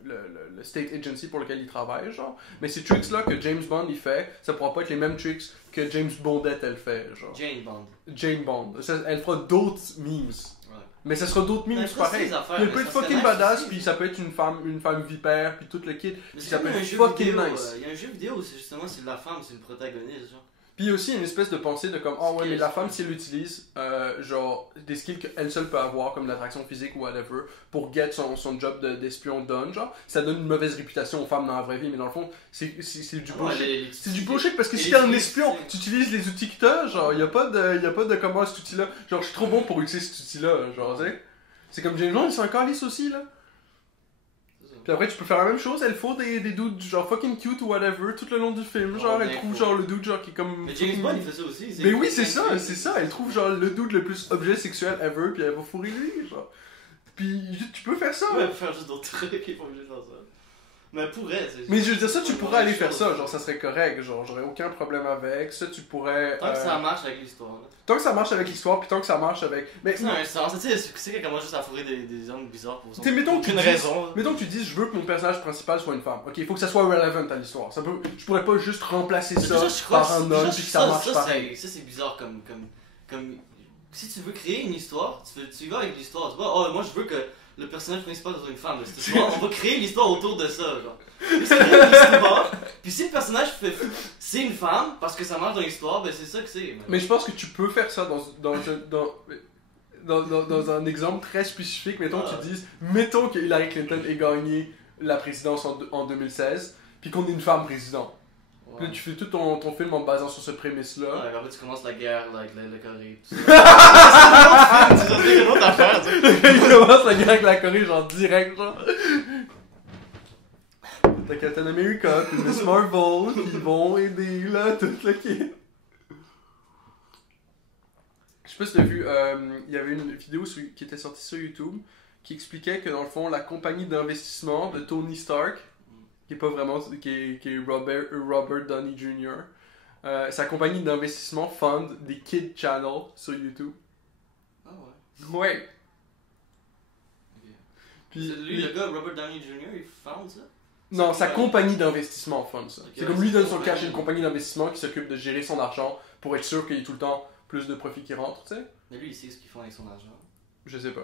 le state agency pour lequel il travaille, genre. Mais ces tricks-là que James Bond il fait, ça pourra pas être les mêmes tricks que James Bondette elle fait, genre. Jane Bond. Jane Bond. Elle fera d'autres memes. Ouais. Mais ça sera d'autres memes Mais c'est ça, c'est pareil. des affaires, Elle mais peut être ça serait fucking nice badass, aussi. puis ça peut être une femme vipère, puis tout le kit. Mais Puis c'est ça comme peut un être jeu fucking vidéo. nice. Il y a un jeu vidéo où c'est justement c'est la femme, c'est une protagoniste, genre. Puis il y a aussi une espèce de pensée de comme, oh ouais, Skills. mais la femme, si elle utilise, genre, des skills qu'elle seule peut avoir, comme l'attraction physique ou whatever, pour get son job d'espion done, genre, ça donne une mauvaise réputation aux femmes dans la vraie vie, mais dans le fond, c'est du bullshit. C'est du bullshit parce que et si les t'es un skills, espion, c'est- tu utilises les outils que t'as, genre, y a pas de comment cet outil-là. Genre, je suis trop bon pour utiliser cet outil-là, genre, tu sais. C'est comme James Bond, il s'en calisse aussi, là. C'est ça. Puis après, tu peux faire la même chose, elle faut des dudes genre fucking cute ou whatever tout le long du film. Genre, elle bien trouve cool. genre le dude genre qui est comme. Mais James Bond, il fait ça aussi. Mais oui, c'est ça, elle trouve genre le dude le plus objet sexuel ever, puis elle va fourrer lui, genre. Puis tu peux faire ça. Ouais, faire juste d'autres trucs, il faut obligé de faire ça. Mais pourrait, c'est. Mais je veux dire, ça, tu Ouais, pourrais aller faire chose. ça, genre, ça serait correct, genre, j'aurais aucun problème avec. Ça, tu pourrais. Tant que ça marche avec l'histoire, là. Tant que ça marche avec l'histoire, puis tant que ça marche avec. Mais. C'est un sens, tu sais qu'elle commence juste à fourrer des hommes bizarres pour T'sais, mettons que tu aucune dises- raison. Mettons que tu dises, je veux que mon personnage principal soit une femme. Ok, il faut que ça soit relevant à l'histoire. Ça peut... Je pourrais pas juste remplacer Mais ça déjà, je crois par un homme, puis que ça marche pareil. Ça, c'est bizarre comme. Si tu veux créer une histoire, tu y vas avec l'histoire. Tu vois, oh, moi je veux que le personnage principal soit une femme. De cette histoire. On va créer l'histoire autour de ça. Genre. Puis c'est une histoire. Puis si le personnage c'est une femme, parce que ça marche dans l'histoire, ben c'est ça que c'est. Mais je pense que tu peux faire ça dans un exemple très spécifique. Mettons que tu dises, mettons que Hillary Clinton ait gagné la présidence en 2016, puis qu'on ait une femme président. Puis là, tu fais tout ton film en te basant sur ce prémisse-là. Ouais, après tu commences la guerre là, avec la Corée. Tout ça. C'est une autre affaire, tu sais. Il commence la guerre avec la Corée, genre direct, genre. T'as Captain America, puis Miss Marvel, qui vont aider, là, toute l'équipe. Je sais pas si t'as vu, il y avait une vidéo qui était sortie sur YouTube qui expliquait que dans le fond, la compagnie d'investissement de Tony Stark, qui est pas vraiment, qui est Robert Downey Jr., sa compagnie d'investissement fund des Kid Channel sur YouTube. Ah ouais. Ouais. Ok. Puis C'est lui, le gars, Robert Downey Jr., il found ça? non, sa compagnie d'investissement fund ça. Ok, C'est ouais, comme lui c'est donne son cool, cash à ouais. une compagnie d'investissement qui s'occupe de gérer son argent pour être sûr qu'il y ait tout le temps plus de profits qui rentrent, tu sais. Mais lui, il sait ce qu'ils font avec son argent. Je sais pas.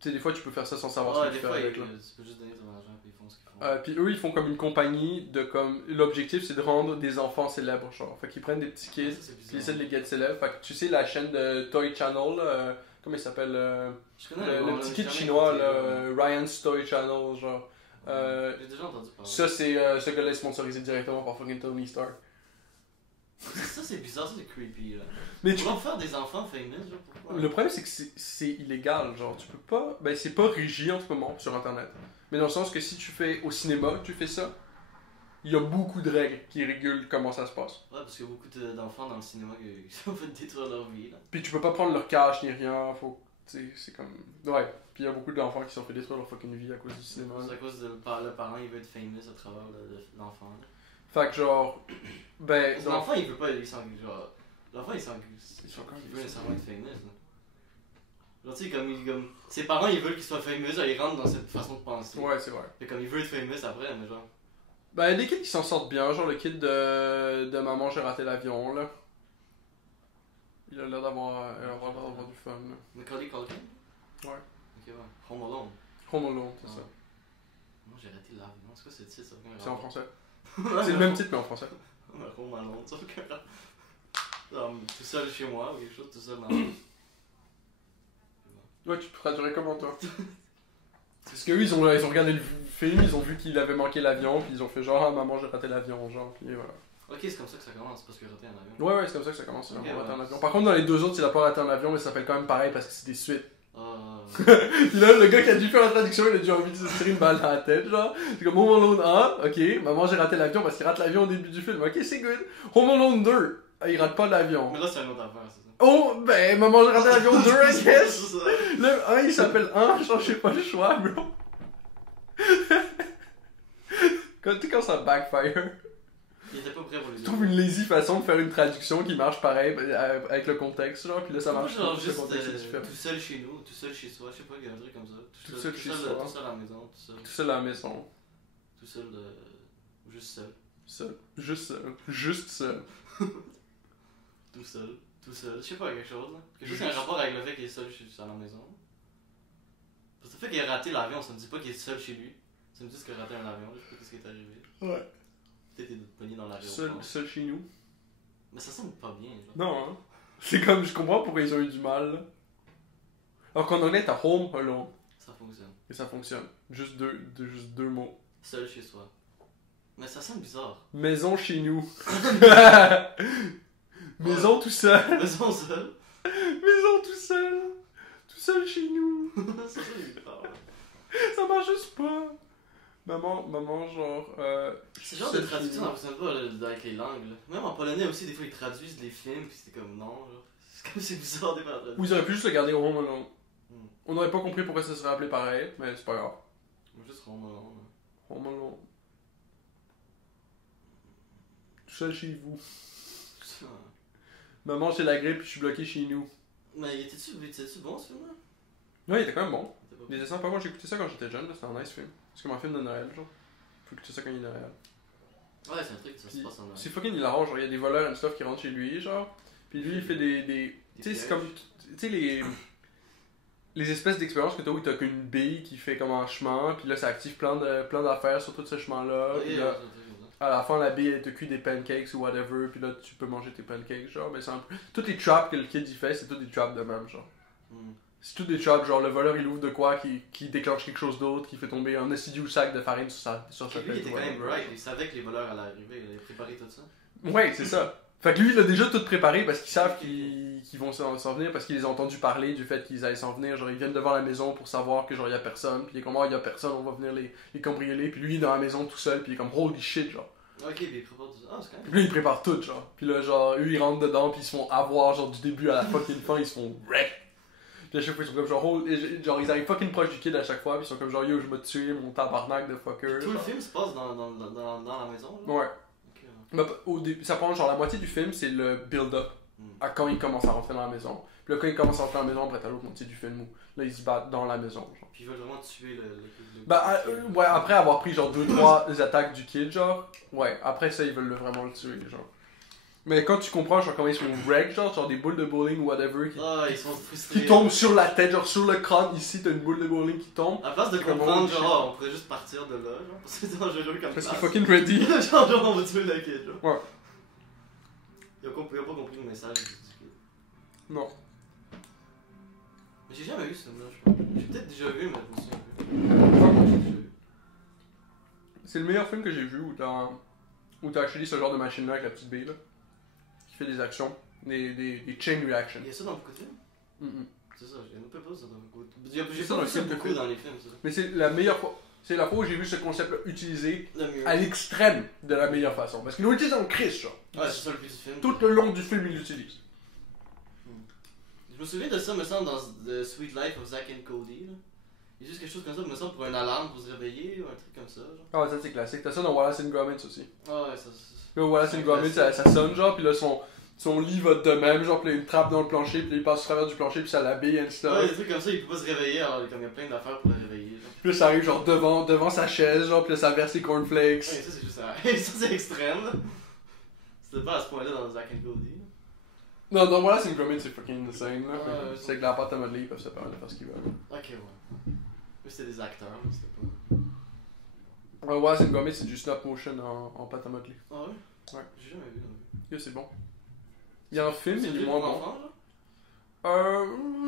Tu sais, des fois tu peux faire ça sans savoir Ouais, ce que des tu fais fois, avec. tu Là. peux juste donner ton argent puis ils font ce qu'ils font. Puis eux, ils font comme une compagnie de comme. L'objectif, c'est de rendre des enfants célèbres, genre. Fait qu'ils prennent des petits kids, Ça, c'est puis ils bizarre. essaient de les get célèbres. Fait que tu sais, la chaîne de Toy Channel, là, comment il s'appelle Je connais le nom, petit là, kid j'ai jamais chinois, écouté, là, Ryan's Toy Channel, genre. J'ai déjà entendu parler. Ça, c'est ce gars-là est sponsorisé directement par fucking Tony Stark. Ça, c'est bizarre, ça, c'est creepy, là. Mais Tu vas faire des enfants famous, genre, pourquoi? le problème, c'est que c'est illégal, genre, tu peux pas. Ben, c'est pas régi en ce moment sur internet. Mais dans le sens que si tu fais au cinéma, tu fais ça, il y a beaucoup de règles qui régulent comment ça se passe. Ouais, parce qu'il y a beaucoup d'enfants dans le cinéma qui sont fait détruire leur vie, là. Puis tu peux pas prendre leur cash ni rien, faut. Tu sais, c'est comme. Ouais. Puis il y a beaucoup d'enfants qui se sont fait détruire leur fucking vie à cause du cinéma. C'est à cause de le parent, il veut être famous à travers l'enfant. là. Fait que genre. Ben. Parce que l'enfant, il veut pas, genre. L'enfant, il veut nécessairement être famous, là. Genre, tu sais, comme. Ses parents, ils veulent qu'il soit famous, là, ils rentrent dans cette façon de penser. Ouais, c'est vrai. Et comme il veut être famous après, mais genre. Ben, des kids qui s'en sortent bien, genre le kid de Maman, j'ai raté l'avion, là. Il a l'air d'avoir du fun, là. Macaulay Culkin? Ouais. Ok, ouais. Home Alone. Home Alone, c'est Ah. ça. Moi, j'ai raté l'avion. C'est quoi ce titre, ça? C'est en français. C'est le même titre, mais en français. Home Alone, ça fait que. Tout seul chez moi, ou quelque chose, tout seul dans. Ouais, tu traduirais comment, toi? Parce que eux, ils ont regardé le film, ils ont vu qu'il avait manqué l'avion, puis ils ont fait genre, ah maman, j'ai raté l'avion, genre, puis voilà. Ok, c'est comme ça que ça commence, parce que j'ai raté un avion. Ouais, c'est comme ça que ça commence, Ok, il a raté ouais. un avion. Par contre, dans les deux autres, il a pas raté un avion, mais ça s'appelle quand même pareil parce que c'est des suites. Puis là, le gars qui a dû faire la traduction, il a dû envie de se tirer une balle dans la tête, genre. C'est comme Home Alone 1, ok, maman, j'ai raté l'avion parce qu'il rate l'avion au début du film, ok, c'est good. Home Alone 2, ah, il rate pas l'avion. Mais là, c'est une autre affaire, c'est ça. Oh, ben, maman, j'ai raté l'avion 2, I guess. C'est ça. Le 1, il s'appelle 1, genre, j'ai pas le choix, bro. Quand ça backfire, Il était pas prêt pour les je trouve une lazy façon de faire une traduction qui marche pareil avec le contexte, genre, puis là ça Moi, marche genre pas, le juste contexte est différent. tout seul chez nous, tout seul chez soi, je sais pas, il y a un truc comme ça. Tout seul chez soi. Tout seul à la maison, tout seul. Tout seul à la maison, Tout seul, juste seul. seul, juste seul, juste seul. Tout seul, tout seul. Je sais pas, quelque chose là. Quelque chose qui a un rapport avec le fait qu'il est seul à la maison. Parce que le fait qu'il a raté l'avion, ça me dit pas qu'il est seul chez lui. Ça me dit qu'il a raté un avion, je sais pas ce qui est arrivé. Ouais. Peut-être qu'il est pogné dans l'avion. Seul chez nous. Mais ça semble pas bien, genre. Non, hein. C'est comme, je comprends pourquoi ils ont eu du mal, là. Alors qu'en anglais, t'as home alone, Ça fonctionne. et ça fonctionne. Juste deux mots. Seul chez soi. Mais ça semble bizarre. Maison chez nous. Maison tout seul. Maison seule. Maison tout seul. Tout seul chez nous. Ça semble bizarre. Ça marche juste pas. Maman, genre. Ce genre de traduction, ça fonctionne pas là, avec les langues. Là. Même en polonais aussi, des fois ils traduisent les films, puis c'était comme non. Genre. C'est comme c'est bizarre des fois la traduction. Ou ils auraient pu juste le garder Home Alone. Hmm. On n'aurait pas compris pourquoi ça serait appelé pareil, mais c'est pas grave. Moi, juste Home Alone. Home Alone. Tout seul chez vous. Ça. Maman, j'ai la grippe, puis je suis bloqué chez nous. Mais était-tu bon ce film-là? Ouais, il était quand même bon. C'était pas Les dessins, par contre, j'ai écouté ça quand j'étais jeune, là, c'était un nice film. C'est comme un film de Noël, genre. Faut écouter ça quand il est Noël. Ouais, c'est un truc, ça se Puis, passe en Noël. c'est fucking hilarant, genre, il y a des voleurs et stuff qui rentrent chez lui, genre. Puis lui, il fait des tu sais, c'est comme. Tu sais, les espèces d'expériences que t'as où t'as qu'une bille qui fait comme un chemin, puis là, ça active plein d'affaires sur tout ce chemin-là. Ouais, Puis ouais, là, c'est un truc comme ça. à la fin, la bille, elle te cuit des pancakes ou whatever, puis là, tu peux manger tes pancakes, genre. Mais c'est un peu. Toutes les traps que le kid il fait, c'est toutes des traps de même, genre. Hmm. C'est toutes des traps, genre le voleur il ouvre de quoi qui déclenche quelque chose d'autre, qui fait tomber un assidu sac de farine sur sa Puis lui, il tête. était quand même bright, il savait que les voleurs allaient arriver, il avait préparé tout ça. Ouais, c'est ça. Fait que lui, il a déjà tout préparé parce qu'ils savent qu'ils vont s'en venir, parce qu'ils les ont entendus parler du fait qu'ils allaient s'en venir. Genre, ils viennent devant la maison pour savoir que genre, y a personne, puis il est comme, oh, y a personne, on va venir les cambrioler, puis lui, il est dans la maison tout seul, puis il est comme, holy shit, genre. Ok, puis il prépare tout ça. Ah, c'est quand même. Puis lui, il prépare tout, genre. Puis là, genre, eux, ils rentrent dedans, puis ils se font avoir, genre, du début à la fucking fin, ils se font wreck. Puis à chaque fois, ils sont comme, genre, ils arrivent fucking proche du kid à chaque fois, puis ils sont comme, genre, yo, je vais te tuer, mon tabarnak de fucker. Tout le genre. film se passe dans la maison, là. Ouais. Ok, ouais. Mais au début, ça prend genre la moitié du film, c'est le build-up Hmm. à quand ils commencent à rentrer dans la maison. Puis là, quand ils commencent à rentrer dans la maison, après t'as l'autre moitié du film où là ils se battent dans la maison. Genre. Puis ils veulent vraiment tuer le Bah, ouais, après avoir pris genre 2-3 attaques du kid, genre, ouais, après ça ils veulent vraiment le tuer, genre. Mais quand tu comprends, genre, comment ils sont wreck, genre des boules de bowling ou whatever Ah, ils sont frustrés. qui tombent sur la tête, genre sur le crâne, ici t'as une boule de bowling qui tombe. À place de Comme comprendre, holy shit. genre, on pourrait juste partir de là, genre, parce que c'est dangereux comme Parce ça. qu'ils fucking ready. genre, on va tuer le kid, genre. Ouais. Ils ont pas compris le message du kid. Non. Mais j'ai jamais vu ce film-là, je pense. J'ai peut-être déjà vu, mais je me souviens plus. C'est le meilleur film que j'ai vu où t'as actually ce genre de machine-là avec la petite bille là. Qui fait des actions, des chain reactions. Il y a ça dans beaucoup de films? Mm-mm. C'est ça, je ne peux pas ça dans beaucoup de... J'ai C'est ça pas dans vu le ça film de beaucoup film. dans les films, ça. Mais c'est la meilleure fois. C'est la fois où j'ai vu ce concept-là utilisé Le mieux. à l'extrême de la meilleure façon. Parce qu'il l'utilise en crise, genre. Ouais, c'est ça le but du film. Tout le long du film, il l'utilise. Je me souviens de ça, me semble, dans The Sweet Life of Zack and Cody, là. Il y a juste quelque chose comme ça, me semble, pour une alarme, pour se réveiller, ou un truc comme ça, genre. Ah, ça c'est classique. T'as ça dans Wallace and Gromit aussi. Ah ouais, ça... Là, Wallace and Gromit, ça sonne, genre, puis là, son lit va de même, genre, puis là, il trappe dans le plancher, puis là, il passe au travers du plancher, puis ça l'habille, and stuff. Ouais, des trucs comme ça, il peut pas se réveiller, alors comme il y a plein d'affaires pour le réveiller, genre. Puis là, ça arrive, genre, devant sa chaise, genre, puis là, ça verse ses cornflakes. Ouais, ça c'est juste ça. Ça c'est extrême, là. C'était pas à ce point-là dans Zack and Cody, là. Non, dans Wallace and Gromit, c'est fucking insane, là. Ouais, C'est que la pâte à modeler, ils peuvent se permettre de faire ce qu'ils veulent. Ok, ouais. Mais c'était des acteurs, là, c'était pas... Wallace and Gromit, c'est du stop motion en pâte à modeler. Ah ouais? Ouais. J'ai jamais vu, non. Yo, c'est bon. Il y a un film, C'est il est pour moins bon. enfants, là?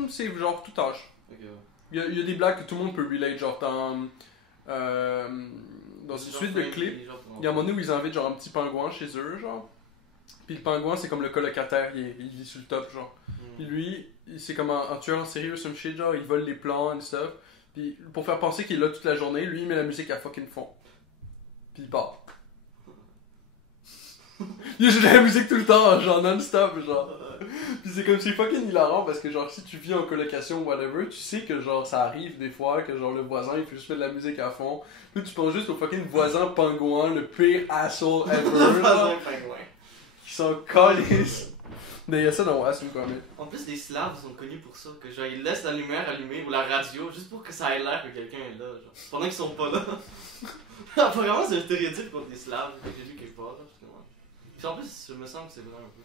C'est genre tout âge. Ok, ouais. Il y a des blagues que tout le monde peut relate, genre dans une C'est suite genre de Frankie, clips. genre pour Il y a un moment donné où ils invitent genre un petit pingouin chez eux, genre. Puis le pingouin, c'est comme le colocataire, il vit sur le top, genre. Puis lui, c'est comme un tueur en série ou some shit, genre, il vole les plans et stuff. Puis pour faire penser qu'il est là toute la journée, lui, il met la musique à fucking fond. Puis il part. Il joue de la musique tout le temps, genre non-stop, genre. Puis c'est comme c'est fucking hilarant parce que genre si tu vis en colocation ou whatever, tu sais que genre ça arrive des fois que genre le voisin il fait juste mettre de la musique à fond. Puis tu penses juste au fucking voisin pingouin, le pire asshole ever, Le là, voisin pingouin. qui s'en calisse. Mais il y a ça dans Wallace and Gromit. En plus, les Slaves sont connus pour ça, que genre ils laissent la lumière allumée ou la radio juste pour que ça ait l'air que quelqu'un est là, genre. Pendant qu'ils sont pas là. Apparemment, c'est un stéréotype contre les Slaves, que j'ai lu quelque part, là, finalement. Puis en plus, je me sens que c'est vrai un peu.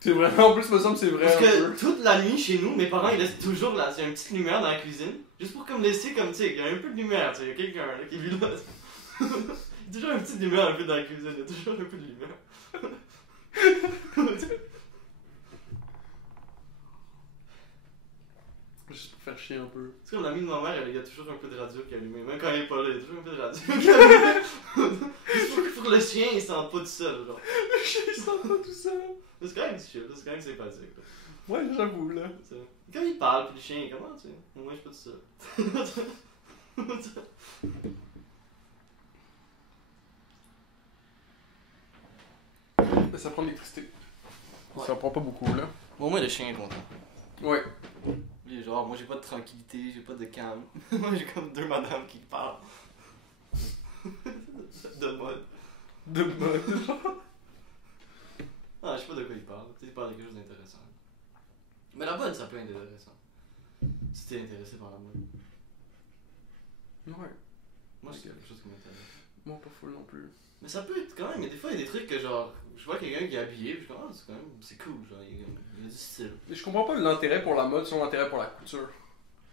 C'est vraiment, en plus, me semble que c'est vrai Parce un que peu. toute la nuit chez nous, mes parents ils laissent toujours là, il y a une petite lumière dans la cuisine, juste pour comme laisser comme tu sais, il y a un peu de lumière, tu sais, il y a quelqu'un là qui vit là. Il y a toujours une petite lumière un peu dans la cuisine, il y a toujours un peu de lumière. Juste pour faire chier un peu. C'est comme l'ami de ma mère, il y a toujours un peu de radio qui est allumée, même quand elle est pas là, il y a toujours un peu de radio qui est allumée. Juste pour que le chien il sente pas tout seul, genre. Le chien il sent pas tout seul. C'est quand même chill, c'est quand même sympathique. Là. Ouais, j'avoue là. Quand il parle, puis le chien, comment tu sais? Moi je suis pas tout seul. Ben, ça prend de l'électricité. Ouais. Ça en prend pas beaucoup, là. Au moins, le chien est content. Ouais. Il est genre, moi j'ai pas de tranquillité, j'ai pas de calme. Moi j'ai comme deux madames qui parlent. De mode. De mode. Ah, je sais pas de quoi il parle. Peut-être qu'il parle de quelque chose d'intéressant. Mais la mode, ça peut être intéressant. Si t'es intéressé par la mode. Ouais. Moi, c'est quelque chose qui m'intéresse. Moi, pas full non plus. Mais ça peut être quand même, mais des fois il y a des trucs que genre, je vois quelqu'un qui est habillé, puis je suis comme, ah, c'est quand même, c'est cool, genre, il y a du style. Et je comprends pas l'intérêt pour la mode, son intérêt pour la couture.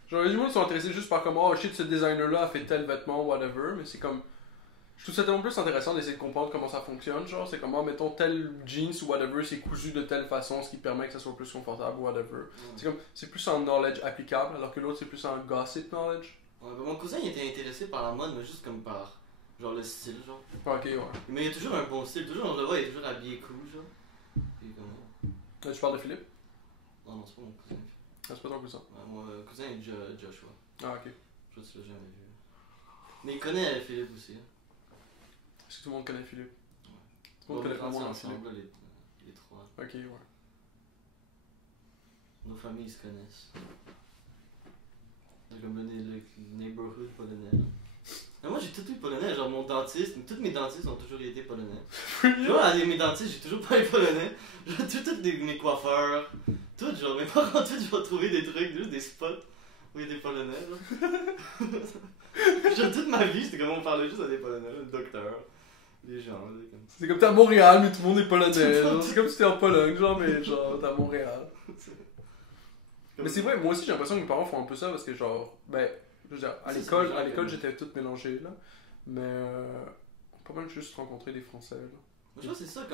Genre, les gens qui sont intéressés juste par comme, oh shit, ce designer-là a fait tel vêtement, whatever, mais c'est comme. Je trouve ça tellement plus intéressant d'essayer de comprendre comment ça fonctionne, genre, c'est comment, mettons, tel jeans ou whatever, c'est cousu de telle façon, ce qui permet que ça soit plus confortable, whatever. C'est comme, c'est plus en knowledge applicable, alors que l'autre c'est plus en gossip knowledge. Ouais, ben, mon cousin il était intéressé par la mode, mais juste comme par, genre, le style, genre. Ok, ouais. Mais il a toujours un bon style, toujours on le voit, il est toujours habillé cool, genre. Et comme, Là, tu parles de Philippe? non, c'est pas mon cousin. Ah, c'est pas ton cousin. Ouais, mon cousin est Joshua. Ah, ok. Je sais que tu l'as jamais vu. Mais il connaît Philippe aussi. Hein. Est-ce que tout le monde connaît Philippe? Tout le On monde connaît grandit vraiment ensemble, Philippe. là, les trois. Ok, ouais. Nos familles se connaissent. C'est comme le neighborhood polonais. Là. Mais moi j'ai tout eu polonais, genre mon dentiste, tous mes dentistes ont toujours été polonais. Genre à mes dentistes j'ai toujours pas été polonais. Genre mes coiffeurs, tout genre mes parents tous je vais trouver des trucs, juste des spots où il y a des polonais là. Genre toute ma vie j'étais comme on parlait juste à des polonais, le docteur, les gens là, comme... C'est comme t'es à Montréal, mais tout le monde est polonais. Genre, c'est comme si t'es en Pologne, genre, mais genre, t'es à Montréal. Mais c'est vrai, moi aussi j'ai l'impression que mes parents font un peu ça parce que, genre, ben, je veux dire, à Ça, l'école, c'est à l'école bizarre, j'étais tout mélangé là. Mais on peut pas mal juste rencontrer des Français là. Moi je pense que c'est ça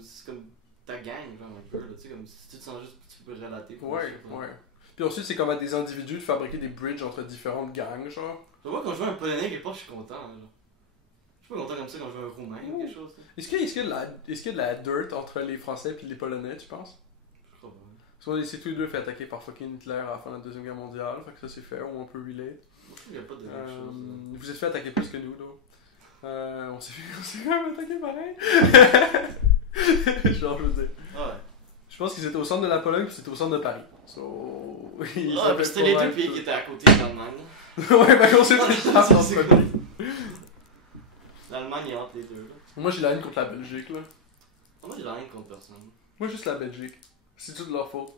c'est comme ta gang genre un peu là, tu sais comme si tu te sens juste que tu peux relater. Ouais, ouais. Puis ensuite c'est comme à des individus de fabriquer des bridges entre différentes gangs, genre. Moi quand je vois un polonais quelque part je suis content genre. Je suis pas content comme ça quand je vois un roumain ou quelque chose. Est-ce qu'il y a de la dirt entre les Français et les Polonais, tu penses? Je crois pas. Parce qu'on s'est tous les deux fait attaquer par fucking Hitler à la fin de la Deuxième Guerre mondiale, fait que ça c'est fait, ou on peut relate. Moi je trouve qu'il y a pas de chose. Vous êtes fait attaquer plus que nous, là. On s'est quand même attaqué pareil. Genre, je veux dire. Ouais. Je pense qu'ils étaient au centre de la Pologne puis c'était au centre de Paris. So... ils Ah, avaient mais c'était les pas deux mal pays de- qui étaient à côté de l'Allemagne. Ouais, bah on s'est Ouais, fait c'est en cool. premier. L'Allemagne est entre les deux là. Moi j'ai la haine contre la Belgique, là. Ah, moi j'ai rien contre personne. Moi juste la Belgique. C'est tout de leur faute.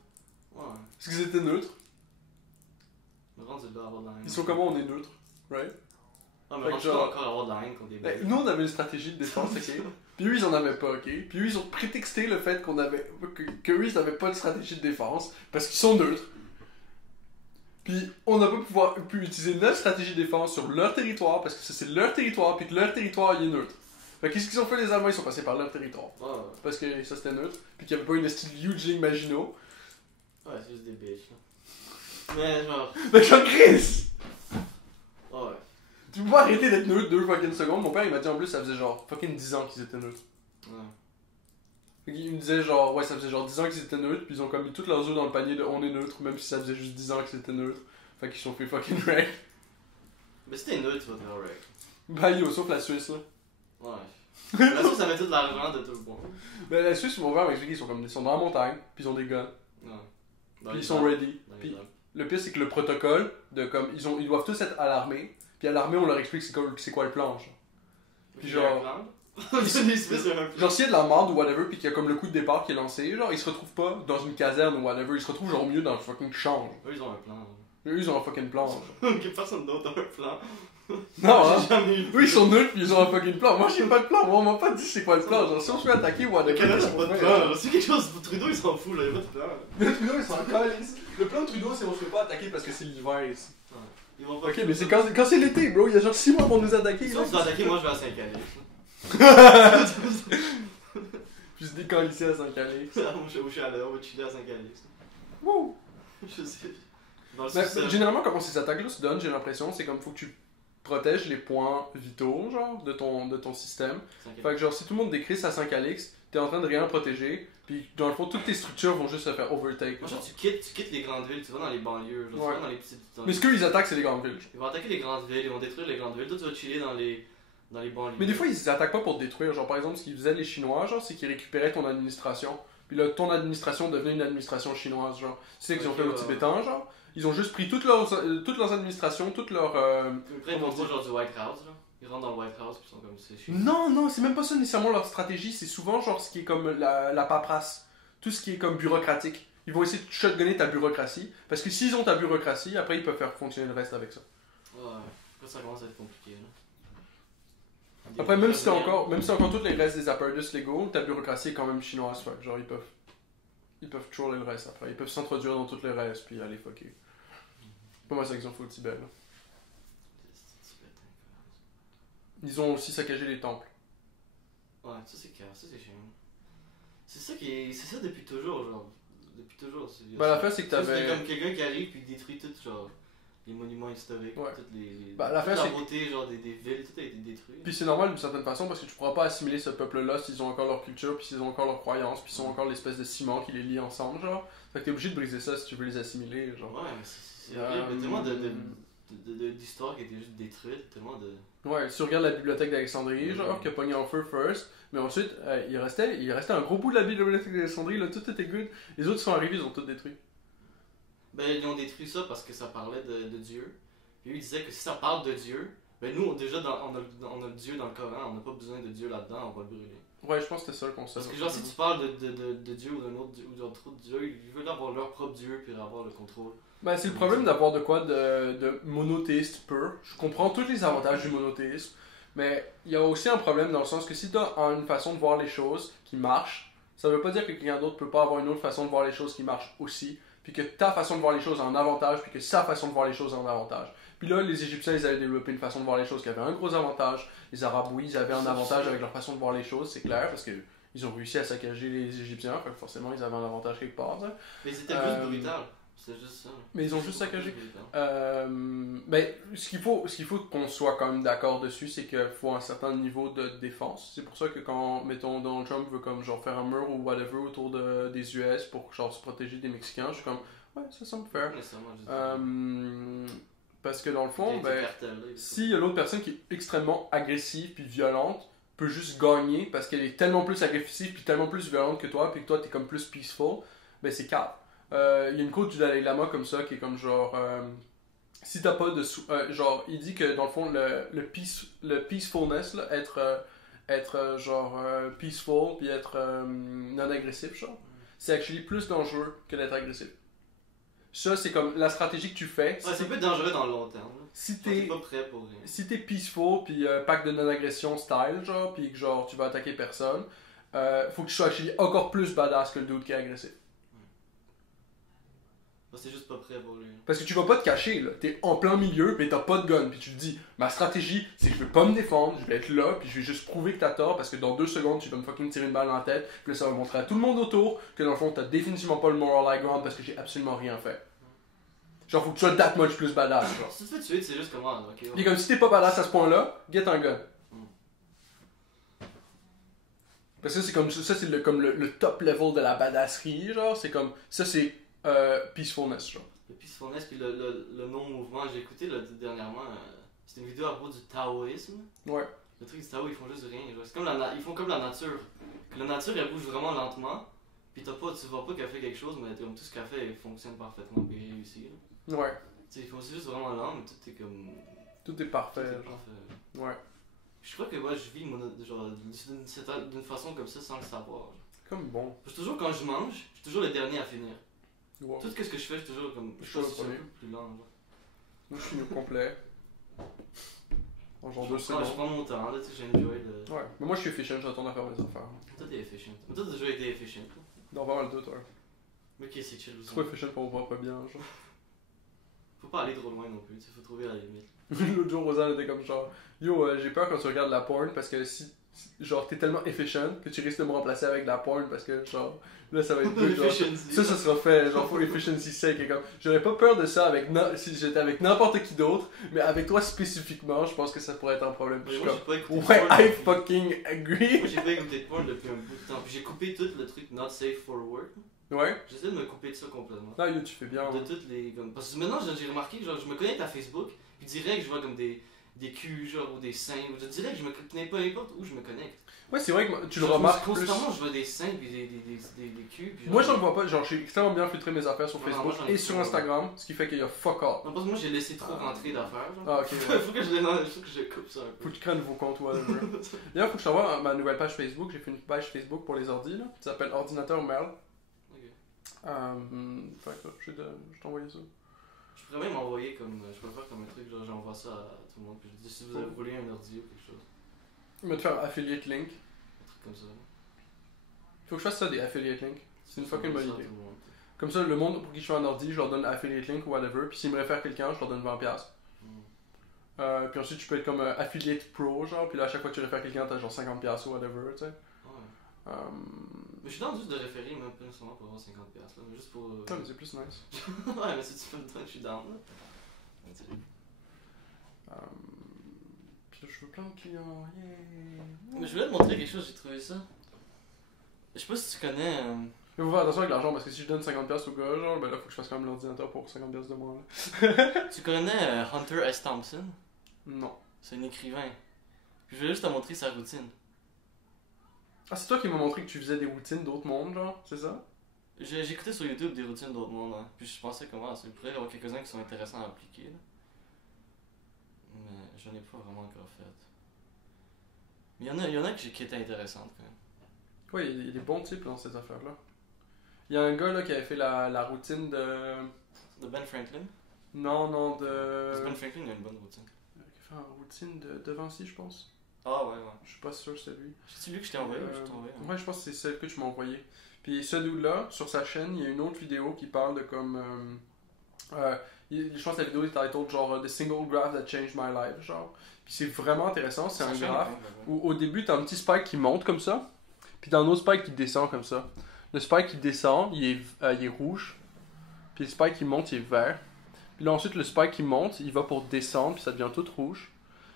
Ouais. Parce qu'ils étaient neutres. Mais rendu là avoir de la haine. Ils sont comment on est neutres, right? Ah, mais Fait rendu que genre- là encore avoir de la haine contre des Ben, Belges. nous on avait une stratégie de défense, ok? Puis eux ils en avaient pas, ok? Puis eux ils ont prétexté le fait qu'on avait. Que eux ils n'avaient pas de stratégie de défense parce qu'ils sont neutres. Puis on n'a pas pu utiliser notre stratégie de défense sur leur territoire parce que ça c'est leur territoire puis que leur territoire il est neutre. Fait qu'est-ce qu'ils ont fait les Allemands? Ils sont passés par leur territoire. Ouais, ouais. Parce que ça c'était neutre. Puis qu'il n'y avait pas une style huge ligne Maginot. Ouais, c'est juste des bitches là. Mais genre. Fait que genre Chris! Ouais. Tu peux pas arrêter d'être neutre 2 fucking secondes. Mon père il m'a dit en plus ça faisait genre fucking 10 ans qu'ils étaient neutres. Ouais. Fait qu'il me disait genre, ouais, ça faisait genre 10 ans qu'ils étaient neutres, puis ils ont comme mis toutes leurs œufs dans le panier de on est neutre, même si ça faisait juste 10 ans qu'ils étaient neutres. Fait qu'ils se sont fait fucking wreck. Mais si t'es neutre, tu vas te faire wreck. Bah yo, sauf la Suisse là. Ouais. La Suisse, ça met tout l'argent de tout le monde. Ben la Suisse, mon père m'a expliqué, ils sont dans la montagne, puis ils ont des guns, Ouais. puis ils sont ready. Dans les Puis Alpes. le pire c'est que le protocole, de comme, ils doivent tous être à l'armée, puis à l'armée on leur explique c'est quoi le plan, genre. Puis Il y a genre- un plan. Les Suisses, il y a un plan. Genre s'il y a de la merde ou whatever, puis qu'il y a comme le coup de départ qui est lancé, genre ils se retrouvent pas dans une caserne ou whatever, ils se retrouvent genre au milieu dans le fucking champ. Genre. Eux, ils ont un plan. Eux ils ont un fucking plan. Genre. Que personne d'autre a un plan. Non, hein? J'ai jamais eu. Eux ils sont nuls puis ils ont un fucking plan. Moi j'ai pas de plan, moi on m'a pas dit c'est quoi le plan. Genre si on se fait attaquer ou Le whatever. Canada, qu'est-ce c'est qu'on pas de fait, plan. hein? Alors, si quelque chose pour Trudeau, il s'en fout, là, il n'y a pas de plan. Le Trudeau ils sont encore Le plan de Trudeau c'est on se fait pas attaquer parce que c'est l'hiver ici. Ils vont pas. Ok mais c'est quand c'est l'été bro, il y a genre 6 mois pour nous attaquer. Si là. on se fait attaquer, moi je vais à Saint-Calais. Puis se décalisser à Saint-Calais. Je suis allé, on va chiller à Saint-Calais. Wouh! Je sais. Dans le Mais sous-sol. généralement comment ces attaques là se donnent, j'ai l'impression, c'est comme faut que tu protège les points vitaux, genre, de ton système. Fait que genre, si tout le monde décrise à 5 Alix, t'es en train de rien protéger, puis dans le fond, toutes tes structures vont juste se faire overtake. Moi, genre, tu quittes les grandes villes, tu vas dans les banlieues, genre, Ouais. tu vas dans les petites... Mais ce qu'ils attaquent, c'est les grandes villes. Ils vont attaquer les grandes villes, ils vont détruire les grandes villes, toi tu vas chiller dans les banlieues. Mais des fois, ils attaquent pas pour te détruire. Genre, par exemple, ce qu'ils faisaient les Chinois, genre, c'est qu'ils récupéraient ton administration. Puis là, ton administration devenait une administration chinoise, genre. Tu sais qu'ils ont Ok, fait aux ouais, Tibétains, genre. Ils ont juste pris toutes leurs administrations, toutes leurs... Après, ils vont trop genre du White House, là. Ils rentrent dans le White House, puis ils sont comme, c'est chiant. Non, c'est même pas ça nécessairement leur stratégie. C'est souvent, genre, ce qui est comme la paperasse. Tout ce qui est comme bureaucratique. Ils vont essayer de shotgunner ta bureaucratie. Parce que s'ils ont ta bureaucratie, après, ils peuvent faire fonctionner le reste avec ça. Ouais, après ça commence à être compliqué, là. Après, même si t'as encore tous les restes des apparatus légaux, ta bureaucratie est quand même chinoise. Fait que genre, ils peuvent troller le reste après. Ils peuvent s'introduire dans tous les restes, puis aller fucker. C'est pas mal ça qu'ils ont fait au Tibet, là. Ils ont aussi saccagé les temples. Ouais, ça c'est clair, ça c'est chiant. C'est ça depuis toujours, genre. Depuis toujours. Bah, l'affaire, c'est que C'est t'avais. comme quelqu'un qui arrive puis détruit tout, genre, les monuments historiques, Ouais. toutes les. Bah, l'affaire, toute la c'est que- beauté, genre, des villes, tout a été détruit. Puis c'est normal d'une certaine façon parce que tu pourras pas assimiler ce peuple-là s'ils ont encore leur culture, puis s'ils ont encore leurs croyances, puis s'ils ont encore l'espèce de ciment qui les lie ensemble, genre. Fait que t'es obligé de briser ça si tu veux les assimiler, genre. Ouais, mais c'est horrible. Il y a tellement d'histoires qui étaient juste détruites, tellement de. Ouais, si tu regardes la bibliothèque d'Alexandrie, genre, qui a pogné en feu first, mais ensuite, il restait un gros bout de la bibliothèque d'Alexandrie, là, tout était good. Les autres sont arrivés, ils ont tout détruit. Ben, ils ont détruit ça parce que ça parlait de Dieu. Puis eux, ils disaient que si ça parle de Dieu, ben nous, déjà, on a le Dieu dans le Coran, on n'a pas besoin de Dieu là-dedans, on va le brûler. Ouais, je pense que c'était ça le concept. Parce que, genre, si tu parles de Dieu ou d'un autre Dieu, ou d'autres dieux, ils veulent avoir leur propre Dieu puis avoir le contrôle. Ben, c'est le problème d'avoir de quoi de monothéiste pur. Je comprends tous les avantages du monothéisme, mais il y a aussi un problème dans le sens que si tu as une façon de voir les choses qui marche, ça veut pas dire que quelqu'un d'autre peut pas avoir une autre façon de voir les choses qui marche aussi, puis que ta façon de voir les choses a un avantage, puis que sa façon de voir les choses a un avantage. Puis là, les Égyptiens, ils avaient développé une façon de voir les choses qui avait un gros avantage. Les Arabes, oui, ils avaient un avantage avec leur façon de voir les choses, c'est clair, parce que ils ont réussi à saccager les Égyptiens, fait que forcément, ils avaient un avantage quelque part. Ça. Mais c'était juste brutal. C'était juste ça. Mais ils ont juste saccagé. Brutal. Ben, ce qu'il faut qu'on soit quand même d'accord dessus, c'est qu'il faut un certain niveau de défense. C'est pour ça que quand, mettons, Donald Trump veut comme genre faire un mur ou whatever autour des US pour genre se protéger des Mexicains, je suis comme, ouais, ça semble faire. Nécessairement, je dis. Parce que dans le fond, Il y a ben, des cartels, là, si l'autre personne qui est extrêmement agressive puis violente peut juste gagner parce qu'elle est tellement plus agressive puis tellement plus violente que toi, puis que toi t'es comme plus peaceful, ben c'est calme. Il y a une quote du Dalai Lama comme ça qui est comme genre si t'as pas de genre il dit que dans le fond le peacefulness là, être genre peaceful puis être non agressif genre c'est actually plus dangereux que d'être agressif. Ça c'est comme la stratégie que tu fais. Ouais, c'est peut être dangereux dans le long terme. Là. Si T'es t'es pas prêt pour rien. si t'es peaceful puis pack de non-agression style genre puis que genre tu vas attaquer personne, faut que tu sois actually encore plus badass que le dude qui est agressif. C'est juste pas prêt pour lui. Parce que tu vas pas te cacher là, t'es en plein milieu mais t'as pas de gun puis tu te dis ma stratégie c'est que je vais pas me défendre, je vais être là puis je vais juste prouver que t'as tort parce que dans 2 secondes tu vas me fucking tirer une balle dans la tête puis là ça va montrer à tout le monde autour que dans le fond t'as définitivement pas le moral high ground parce que j'ai absolument rien fait. Genre faut que tu sois that much plus badass genre. Si tu te fais tuer, c'est juste comment, ok. Puis comme si t'es pas badass à ce point-là, get un gun. Parce que c'est comme ça, c'est le top level de la badasserie, genre, c'est comme, ça c'est peacefulness, genre. Le peacefulness puis le non-mouvement, j'ai écouté là, dernièrement, c'était une vidéo à propos du taoïsme. Ouais. Le truc du Tao, ils font juste rien. Genre. C'est comme ils font comme la nature. Que la nature, elle bouge vraiment lentement. Puis tu vois pas qu'elle fait quelque chose, mais comme tout ce qu'elle fait, elle fonctionne parfaitement et réussit. Ouais. Tu sais, ils font juste vraiment lent, mais tout est comme. Tout est Tout parfait, est genre. parfait. Ouais. Je crois que moi, je vis genre, d'une façon comme ça sans le savoir. Genre. Comme bon. Parce que toujours quand je mange, je suis toujours le dernier à finir. Wow. Tout ce que je fais, je suis toujours comme. Je suis le suis un premier. peu plus lent. Genre. Moi je suis au complet. En genre 2 Je secondes. prends mon temps, là, tu sais, j'enjoy le. Ouais. Mais moi je suis efficient, je retourne à faire mes affaires. Toi, t'es efficient. Mais toi, t'as déjà été efficient. Toi. Dans pas mal de toi. Mais ok, c'est chill aussi. Trop efficient pour mon propre bien, genre. Faut pas aller trop loin non plus, tu sais, faut trouver la limite. L'autre jour, Rosanne était comme genre, yo, j'ai peur quand tu regardes la porn parce que si genre t'es tellement efficient que tu risques de me remplacer avec de la porn parce que genre là ça va être good, genre, Efficiency. ça sera fait, genre for efficiency sake et comme j'aurais pas peur de ça avec si j'étais avec n'importe qui d'autre, mais avec toi spécifiquement je pense que ça pourrait être un problème. Puis Mais je moi, suis j'ai pas écouté comme de ouais porn I depuis- fucking agree. Moi, j'ai pas écouté de porn depuis un bout de temps. Puis j'ai coupé tout le truc not safe for work. Ouais, J'essaie de me couper de ça complètement. là yo, tu fais bien. De toutes les. Parce que maintenant, j'ai remarqué, genre, je me connecte à Facebook, puis direct, je vois comme des culs, genre, ou des seins. Ou direct, je me connecte pas n'importe où je me connecte. Ouais, c'est vrai que tu le Genre, remarques plus. constamment, je vois des seins, puis des culs. Puis Moi, genre- j'en vois pas. Genre, j'ai extrêmement bien filtré mes affaires sur Non, Facebook moi, j'en ai et sur pas. Instagram, ce qui fait qu'il y a fuck all. Non, parce que moi, j'ai laissé trop rentrer d'affaires. Genre. Ah, ok, ouais. Faut que je coupe ça un Faut peu. que tu crées un nouveau compte, whatever. D'ailleurs, faut que je t'envoie ma nouvelle page Facebook. J'ai fait une page Facebook pour les ordis, là. Ça s'appelle Ordinateur Merle. Ok. Fait que, je vais t'envoyer ça. Je pourrais même envoyer comme. Je peux faire comme un truc, genre, j'envoie ça à tout le monde. Puis je dis si vous avez volé un ordi ou quelque chose. Je vais te faire affiliate link. Un truc comme ça. Faut que je fasse ça, des affiliate links. C'est une fucking bonne Ça, idée. tout le monde. Comme ça, le monde pour qui je fais un ordi, je leur donne affiliate link ou whatever. Puis s'ils me réfèrent quelqu'un, je leur donne 20$. Mm. Puis ensuite, tu peux être comme affiliate pro, genre. Puis là, à chaque fois que tu réfères quelqu'un, t'as genre 50$ ou whatever, tu sais. Ouais. Mais je suis dans juste de référer, même pas nécessairement pour avoir 50$, là, mais juste pour. Ouais, mais c'est plus nice. Ouais, mais si tu fais le temps, je suis down, là. Puis là, je veux plein de clients. Yeah. Mais je voulais te montrer quelque chose, j'ai trouvé ça. Je sais pas si tu connais. Mais faut faire attention avec l'argent parce que si je donne 50$ au gars, genre, ben là, faut que je fasse quand même l'ordinateur pour 50$ de moins. Là. Tu connais Hunter S. Thompson? Non. C'est un écrivain. Puis je voulais juste te montrer sa routine. Ah, c'est toi qui m'as montré que tu faisais des routines d'autres mondes, genre, c'est ça? J'ai écouté sur YouTube des routines d'autres mondes, hein. Puis je pensais comment, il pourrait y avoir quelques-uns qui sont intéressants à appliquer. Là. Mais j'en ai pas vraiment encore fait. Mais il y en a qui étaient intéressantes quand même. Ouais, il y a des bons types dans cette affaire-là. Il y a un gars là qui avait fait la routine de. De Ben Franklin? Non, Parce de. que Ben Franklin il a une bonne routine. Qui a fait une routine de Vinci, je pense. Ah ouais. Je suis pas sûr que c'est lui. C'est lui que je t'ai envoyé ou je t'ai envoyé? Hein? Ouais, je pense que c'est celle que tu m'as envoyée. Puis celui-là, sur sa chaîne, il y a une autre vidéo qui parle de comme. Je pense que la vidéo est titled genre The Single Graph That Changed My Life, genre. Puis c'est vraiment intéressant, c'est Sa un chaîne est graphe quand même là-bas. où au début t'as un petit spike qui monte comme ça, puis t'as un autre spike qui descend comme ça. Le spike qui descend, il est rouge, puis le spike qui monte, il est vert. Puis là ensuite le spike qui monte, il va pour descendre, puis ça devient tout rouge.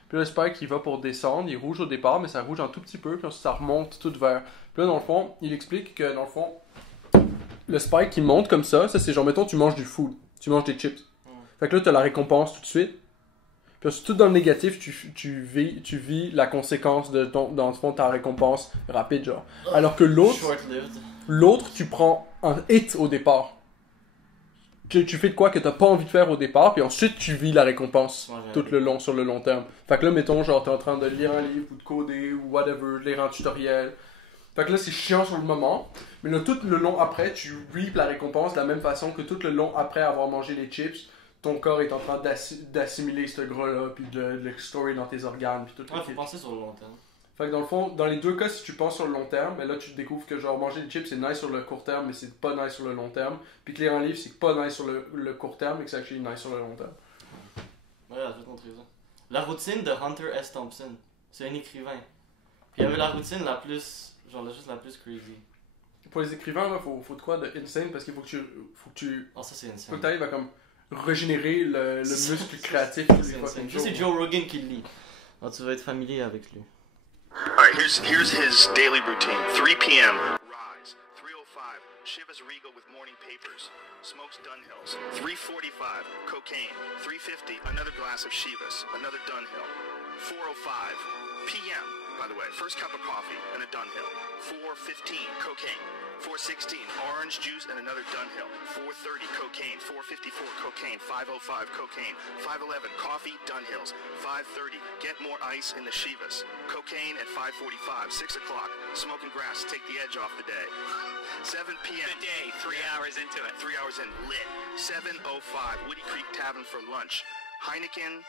Puis là, le spike il va pour descendre, il est rouge au départ, mais ça rouge un tout petit peu, puis ensuite ça remonte tout vert. Puis là dans le fond, il explique que dans le fond, le spike qui monte comme ça c'est genre mettons tu manges du food, tu manges des chips. Fait que là t'as la récompense tout de suite. Puis ensuite, tout dans le négatif, tu vis la conséquence de dans le fond, ta récompense rapide, genre. Alors que l'autre, tu prends un hit au départ. Tu fais de quoi que t'as pas envie de faire au départ, puis ensuite tu vis la récompense tout le long, sur le long terme. Fait que là, mettons, genre, t'es en train de lire un livre ou de coder ou whatever, lire un tutoriel. Fait que là, c'est chiant sur le moment, mais là, tout le long après, tu reap la récompense de la même façon que tout le long après avoir mangé les chips. Ton corps est en train d'assimiler ce gras-là, puis de l'explorer dans tes organes, puis tout. Ouais, faut penser sur le long terme. Fait que dans le fond, dans les deux cas, si tu penses sur le long terme, ben là tu découvres que genre manger des chips c'est nice sur le court terme, mais c'est pas nice sur le long terme. Puis que lire un livre c'est pas nice sur le court terme, mais que c'est actually nice sur le long terme. Ouais, je vais te montrer ça. La routine de Hunter S. Thompson. C'est un écrivain. Puis il y avait la routine la plus. Genre juste la plus crazy. Pour les écrivains, là, faut de quoi de insane parce qu'il faut que tu. Oh, ça c'est Faut insane. que t'arrives à comme régénérer le muscle créatif Ça, tous c'est les insane. fucking Ça, c'est jours. Joe Rogan qui le lit. Alors, tu vas être familier avec lui. Alright, here's his daily routine. 3 p.m. Rise. 3:05. Chivas Regal with morning papers. Smokes Dunhills. 3:45. Cocaine. 3:50. Another glass of Chivas. Another Dunhill. 4:05 p.m. By the way, first cup of coffee and a Dunhill. 4:15. Cocaine. 4:16. Orange juice and another Dunhill. 4:30. Cocaine. 4:54. Cocaine. 5:05. Cocaine. 5:11. Coffee. Dunhills. 5:30. Get more ice in the Chivas. Cocaine at 5:45. 6 o'clock. Smoking grass. Take the edge off the day. 7 p.m. The day, 3 hours into it. 3 hours in, lit. 7:05. Woody Creek Tavern for lunch. Heineken.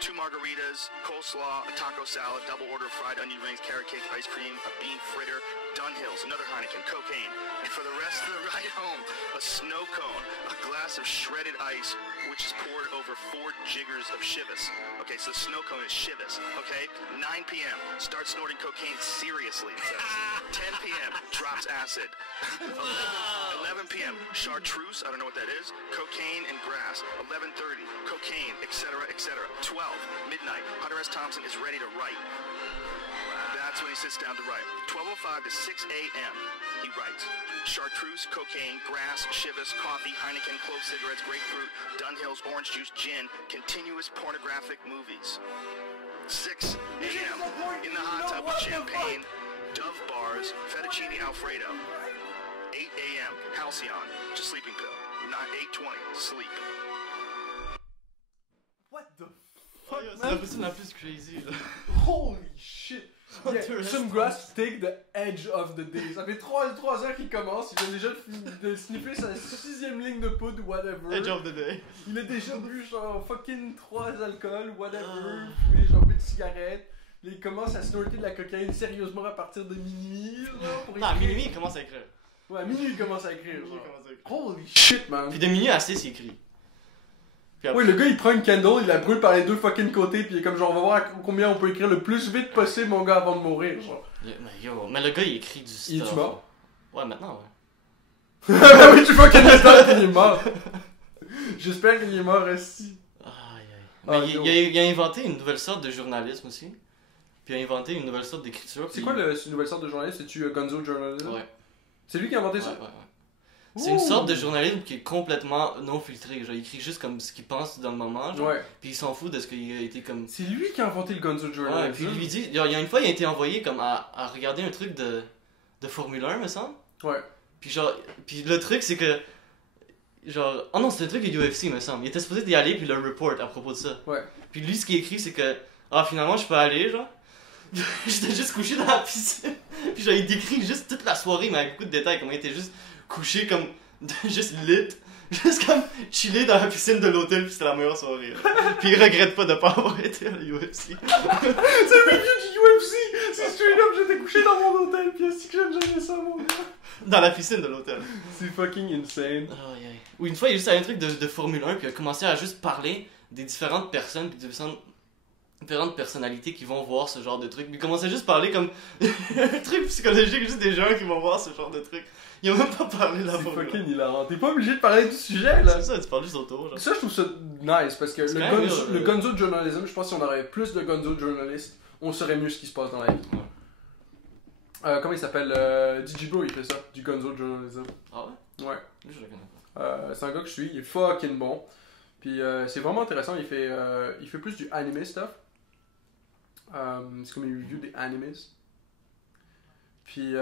2 margaritas, coleslaw, a taco salad, double order of fried onion rings, carrot cake, ice cream, a bean fritter, Dunhills, another Heineken, cocaine. And for the rest of the ride home, a snow cone, a glass of shredded ice, which is poured over 4 jiggers of Chivas. Okay, so snow cone is Chivas. Okay, 9 p.m. Start snorting cocaine seriously. It says. 10 p.m. Drops acid. 11 p.m. Chartreuse. I don't know what that is. Cocaine and grass. 11:30. Cocaine, etc., etc. 12 midnight. Hunter S. Thompson is ready to write. That's when he sits down to write. 12:05 to 6 a.m. He writes. Chartreuse, cocaine, grass, Chivas, coffee, Heineken, clove cigarettes, grapefruit, Dunhill's, orange juice, gin, continuous pornographic movies. 6 a.m. In the hot tub with champagne, Dove bars, fettuccine Alfredo. 8 a.m. Halcyon, just sleeping pill. Not 8:20, sleep. What the Oh, fuck, yo, c'est man? la personne la plus crazy, là. Holy shit! Yeah, some grass take the edge of the day. Ça fait 3 heures qu'il commence, il vient déjà de sniffer sa 6ème ligne de poudre, whatever. Edge of the day. Il a déjà bu genre fucking 3 alcools, whatever, fumé genre 8 cigarettes. Là, il commence à snorter de la cocaïne sérieusement à partir de minuit, genre, pour Non, à écrire. minuit, il commence à écrire. Ouais, à minuit il commence à écrire, Minuit, genre. il commence à écrire. Holy shit, man. Puis de minuit à 6, il écrit. Puis après, Oui, le gars il prend une candle, il la brûle par les 2 fucking côtés, puis il est comme genre on va voir combien on peut écrire le plus vite possible, mon gars, avant de mourir, genre. mais le gars, il écrit du stuff. Il est-tu mort? Ouais, maintenant, ouais. Ah oui, tu vois qu'il est mort. J'espère qu'il est mort aussi. Aïe, aïe. Ah, Mais yo. il a inventé une nouvelle sorte de journalisme aussi. Puis il a inventé une nouvelle sorte d'écriture. C'est puis- quoi une nouvelle sorte de journaliste? C'est-tu Gonzo Journalism? Ouais. C'est lui qui a inventé Ouais, ça? ouais, ouais. C'est une sorte de journalisme qui est complètement non filtré. Genre, il écrit juste comme ce qu'il pense dans le moment. Genre, Ouais. Puis il s'en fout de ce qu'il a été comme. C'est lui qui a inventé le Gonzo Ouais, Journalism. puis il lui dit. Il y a une fois, il a été envoyé comme à regarder un truc de Formule 1, me semble. Ouais. Puis genre. Puis le truc, c'est que. Genre. Oh non, c'était un truc de UFC, me semble. Il était supposé d'y aller, puis le report à propos de ça. Ouais. Puis lui, ce qu'il écrit, c'est que. Ah, finalement, je peux aller, genre. J'étais juste couché dans la piscine. Puis genre, il décrit juste toute la soirée, mais avec beaucoup de détails. Comment il était juste couché comme. Juste lit. Juste comme chillé dans la piscine de l'hôtel, puis c'était la meilleure soirée. Là. Puis il regrette pas de pas avoir été à l'UFC. C'est le review du UFC! C'est straight up, j'étais couché dans mon hôtel, pis est-ce que j'aime jamais ça, mon gars? Dans la piscine de l'hôtel. C'est fucking insane. Aïe, aïe. Ou une fois, il y a juste un truc de Formule 1, puis il a commencé à juste parler des différentes personnes, puis des différentes personnalités qui vont voir ce genre de truc. Puis il commençait juste à parler comme un truc psychologique, juste des gens qui vont voir ce genre de truc. Il a même pas parlé de la C'est Formule 1. fucking hilarant. T'es pas obligé de parler du sujet, là. C'est ça, tu parles juste autour. Genre. Ça, je trouve ça nice, parce que C'est le, quand même Gonzo, mieux, le Gonzo Journalism, je pense que si on aurait plus de Gonzo journalistes, on saurait mieux ce qui se passe dans la vie. Comment il s'appelle? Digibro, il fait ça, du Gonzo Journalism. Ah ouais? Ouais. Lui, je le connais pas. C'est un gars que je suis, il est fucking bon. Puis c'est vraiment intéressant, il fait plus du anime stuff. C'est comme une review des animes. Puis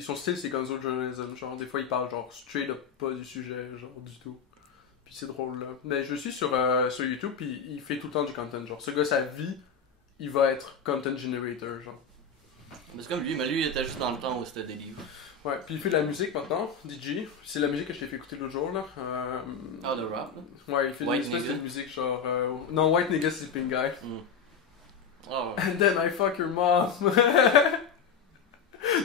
son style c'est Gonzo Journalism, genre des fois il parle genre straight up pas du sujet, genre du tout. Puis c'est drôle là. Mais je le suis sur YouTube puis il fait tout le temps du content, genre ce gars sa vie, il va être content generator genre. Mais c'est comme lui, mais lui il était juste dans le temps où c'était des livres. Ouais, puis il fait de la musique maintenant, DJ. C'est la musique que je t'ai fait écouter l'autre jour là. Ah, de rap là? Ouais, il fait White une espèce Nigga. de musique genre. Non, White Nigga c'est Pink Guy. Ah ouais. And then I fuck your mom.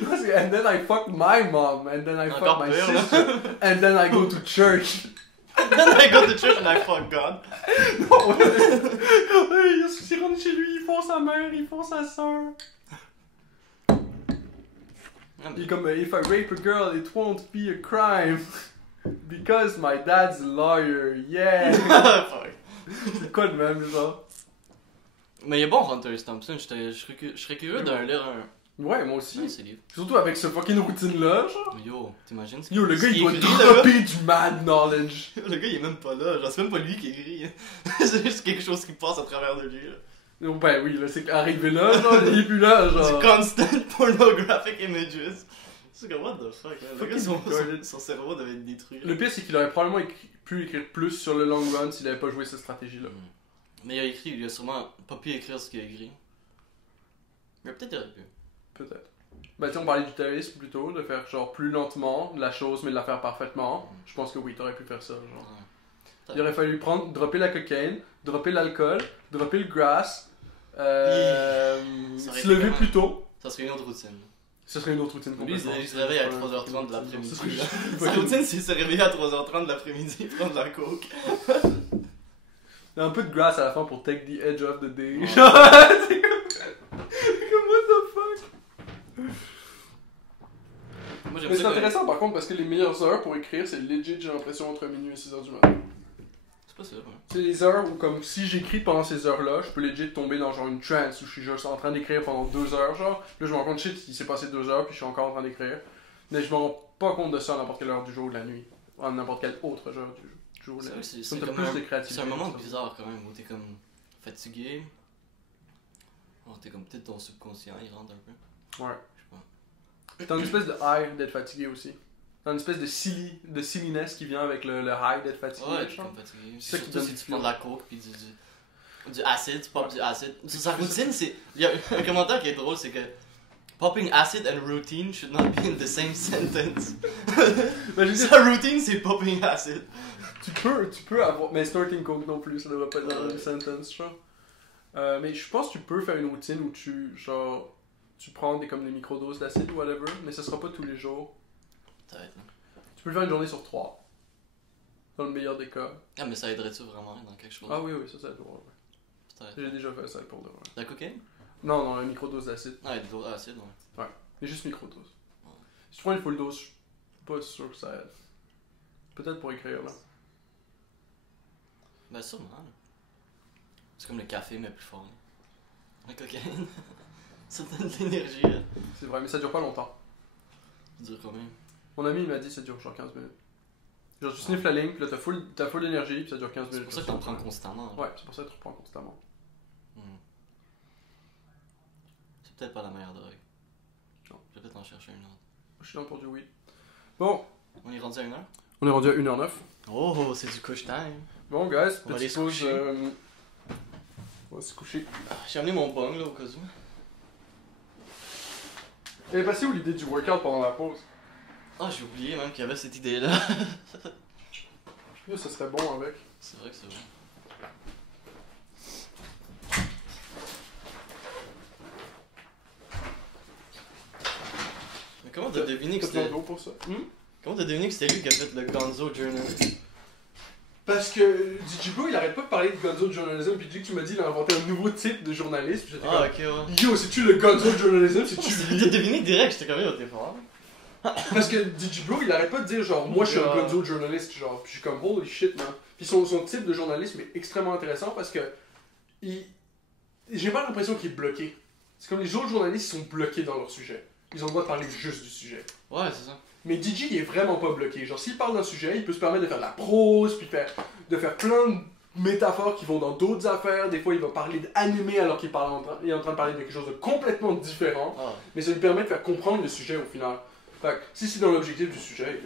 Non, c'est and then I fuck my mom. And then I fuck Encore my pire, là. sister. And then I go to church. Then I go to church and I fuck God. Non, ouais. Il rentre chez lui, il font sa mère, ils font sa soeur. Ah, Il mais... est comme if I rape a girl, it won't be a crime. Because my dad's a lawyer, yeah. Fuck. C'est quoi de même, genre? Mais il est bon Hunter S. Thompson, je serais curieux d'en lire Ouais, moi aussi. un de ses livres. Surtout avec ce fucking routine-là, genre. Yo, t'imagines ce Yo, le ce gars, il qu'il doit écrit, le dropper du mad knowledge. gars? Le gars, il est même pas là, genre c'est même pas lui qui écrit. C'est juste quelque chose qui passe à travers de lui. Là. Ben oui, là, c'est arrivé là, genre, il est plus là, genre. Du constant pornographic images. C'est comme what the fuck, man. Le gars, Fucking son cerveau devait être détruit. Le pire, c'est qu'il aurait probablement pu écrire plus sur le long run s'il avait pas joué cette stratégie-là. Mais il a écrit, il a sûrement pas pu écrire ce qu'il a écrit. Mais peut-être il aurait pu. Peut-être. Ben, tu sais, on parlait du terrorisme plutôt, de faire genre plus lentement la chose, mais de la faire parfaitement. Je pense que oui, t'aurais pu faire ça, genre. Ouais. Il aurait fallu dropper la cocaïne, dropper l'alcool, dropper le grass, Ça aurait se été lever quand même- plus tôt. Ça serait une autre routine. Ce serait une autre routine Lui, complètement. il se réveille à 3h30 de Ce l'après-midi. serait Sa routine, c'est se réveiller à 3h30 de l'après-midi et prendre de la coke. Un peu de grass à la fin pour take the edge of the day. Ouais. Genre, c'est comme what the fuck. Moi, j'aime Mais ça c'est quand- intéressant par contre parce que les meilleures heures pour écrire, c'est legit, j'ai l'impression, entre minuit et 6h du matin. C'est pas sûr, ouais. C'est les heures où, comme si j'écris pendant ces heures-là, je peux legit tomber dans genre une trance où je suis juste en train d'écrire pendant 2 heures, genre. Là, je me rends compte, shit, il s'est passé 2 heures, puis je suis encore en train d'écrire. Mais je me rends pas compte de ça à n'importe quelle heure du jour ou de la nuit. Ou à n'importe quelle autre heure du jour ou de C'est la vrai, nuit. c'est Comme t'as comme plus un, de créativité. c'est un moment ça. bizarre quand même où t'es comme fatigué. Oh, t'es comme peut-être ton subconscient, il rentre un peu. Ouais. Je sais pas. Puis t'as une espèce de high d'être fatigué aussi. T'as une espèce de silliness qui vient avec le high d'être fatigué. Ouais, t'es genre. comme fatigué. C'est ça qui Surtout donne si du tu prends de flow. la coke puis du acid, tu popes du acid. Sur sa routine, c'est. Il y a un commentaire qui est drôle, c'est que popping acid and routine should not be in the same sentence. Ben, je veux dire, Sa routine, c'est popping acid. tu peux avoir. Mais snorting coke non plus, ça devrait pas être dans la même sentence, genre. Mais je pense que tu peux faire une routine où tu prends comme des microdoses d'acide ou whatever, mais ce sera pas tous les jours. Peut-être. hein. Tu peux le faire une journée sur 3. Dans le meilleur des cas. Ah, mais ça aiderait-tu vraiment dans quelque chose? Ah oui, ça doit. Ouais. Peut-être. J'ai déjà fait ça pour de vrai. La cocaïne? Non, une microdose d'acide. Ah, et de l'eau acide, ouais. Mais juste microdose. Ouais. Si tu prends une full dose, je suis pas sûr que ça aide. Peut-être pour écrire, là. Ben, sûrement. là. C'est comme le café, mais plus fort. là. La cocaïne. Ça donne de l'énergie, là. C'est vrai, mais ça dure pas longtemps. Ça dure combien? Mon ami il m'a dit que ça dure genre 15 minutes. Genre tu sniffes la ligne, puis là t'as full d'énergie, puis ça dure 15 minutes. C'est pour ça que t'en prends constamment. là. Ouais, c'est pour ça que tu reprends constamment. Hmm. C'est peut-être pas la meilleure drogue. Non. Je vais peut-être en chercher une autre. Je suis dans pour du weed. Bon, On est rendu à 1 heure? on est rendu à 1h09. Oh, c'est du couche time. Bon, guys, On va aller petite se pause. coucher. On va se coucher. J'ai amené mon bong là au cas où. Elle est passée où l'idée du workout pendant la pause? Ah, j'ai oublié même qu'il y avait cette idée là. Là, ça serait bon avec. C'est vrai que c'est vrai. Mais comment t'as deviné que T'as besoin c'était. d'eau pour ça? Comment t'as deviné que c'était lui qui a fait le Gonzo Journal? Parce que Digibo, il arrête pas de parler de Gonzo Journalism, puis dit que tu m'as dit qu'il a inventé un nouveau type de journaliste, puis j'étais Ah, comme, ok, ouais. yo, c'est-tu le Gonzo Journalism? C'est-tu T'as lui? deviné direct, j'étais comme yo, t'es fort. Parce que Digibro, il arrête pas de dire genre moi je suis un Ouais. gonzo journaliste, genre, puis je suis comme holy shit man. Puis son type de journalisme est extrêmement intéressant parce que j'ai pas l'impression qu'il est bloqué. C'est comme les autres journalistes sont bloqués dans leur sujet. Ils ont le droit de parler juste du sujet. Ouais, c'est ça. Mais DJ il est vraiment pas bloqué. Genre s'il parle d'un sujet, il peut se permettre de faire de la prose, puis de faire plein de métaphores qui vont dans d'autres affaires. Des fois il va parler d'animé alors qu'il est en train de parler de quelque chose de complètement différent. Ah, Mais ça lui permet de faire comprendre le sujet au final. Fait que, si c'est dans l'objectif du sujet, ouais,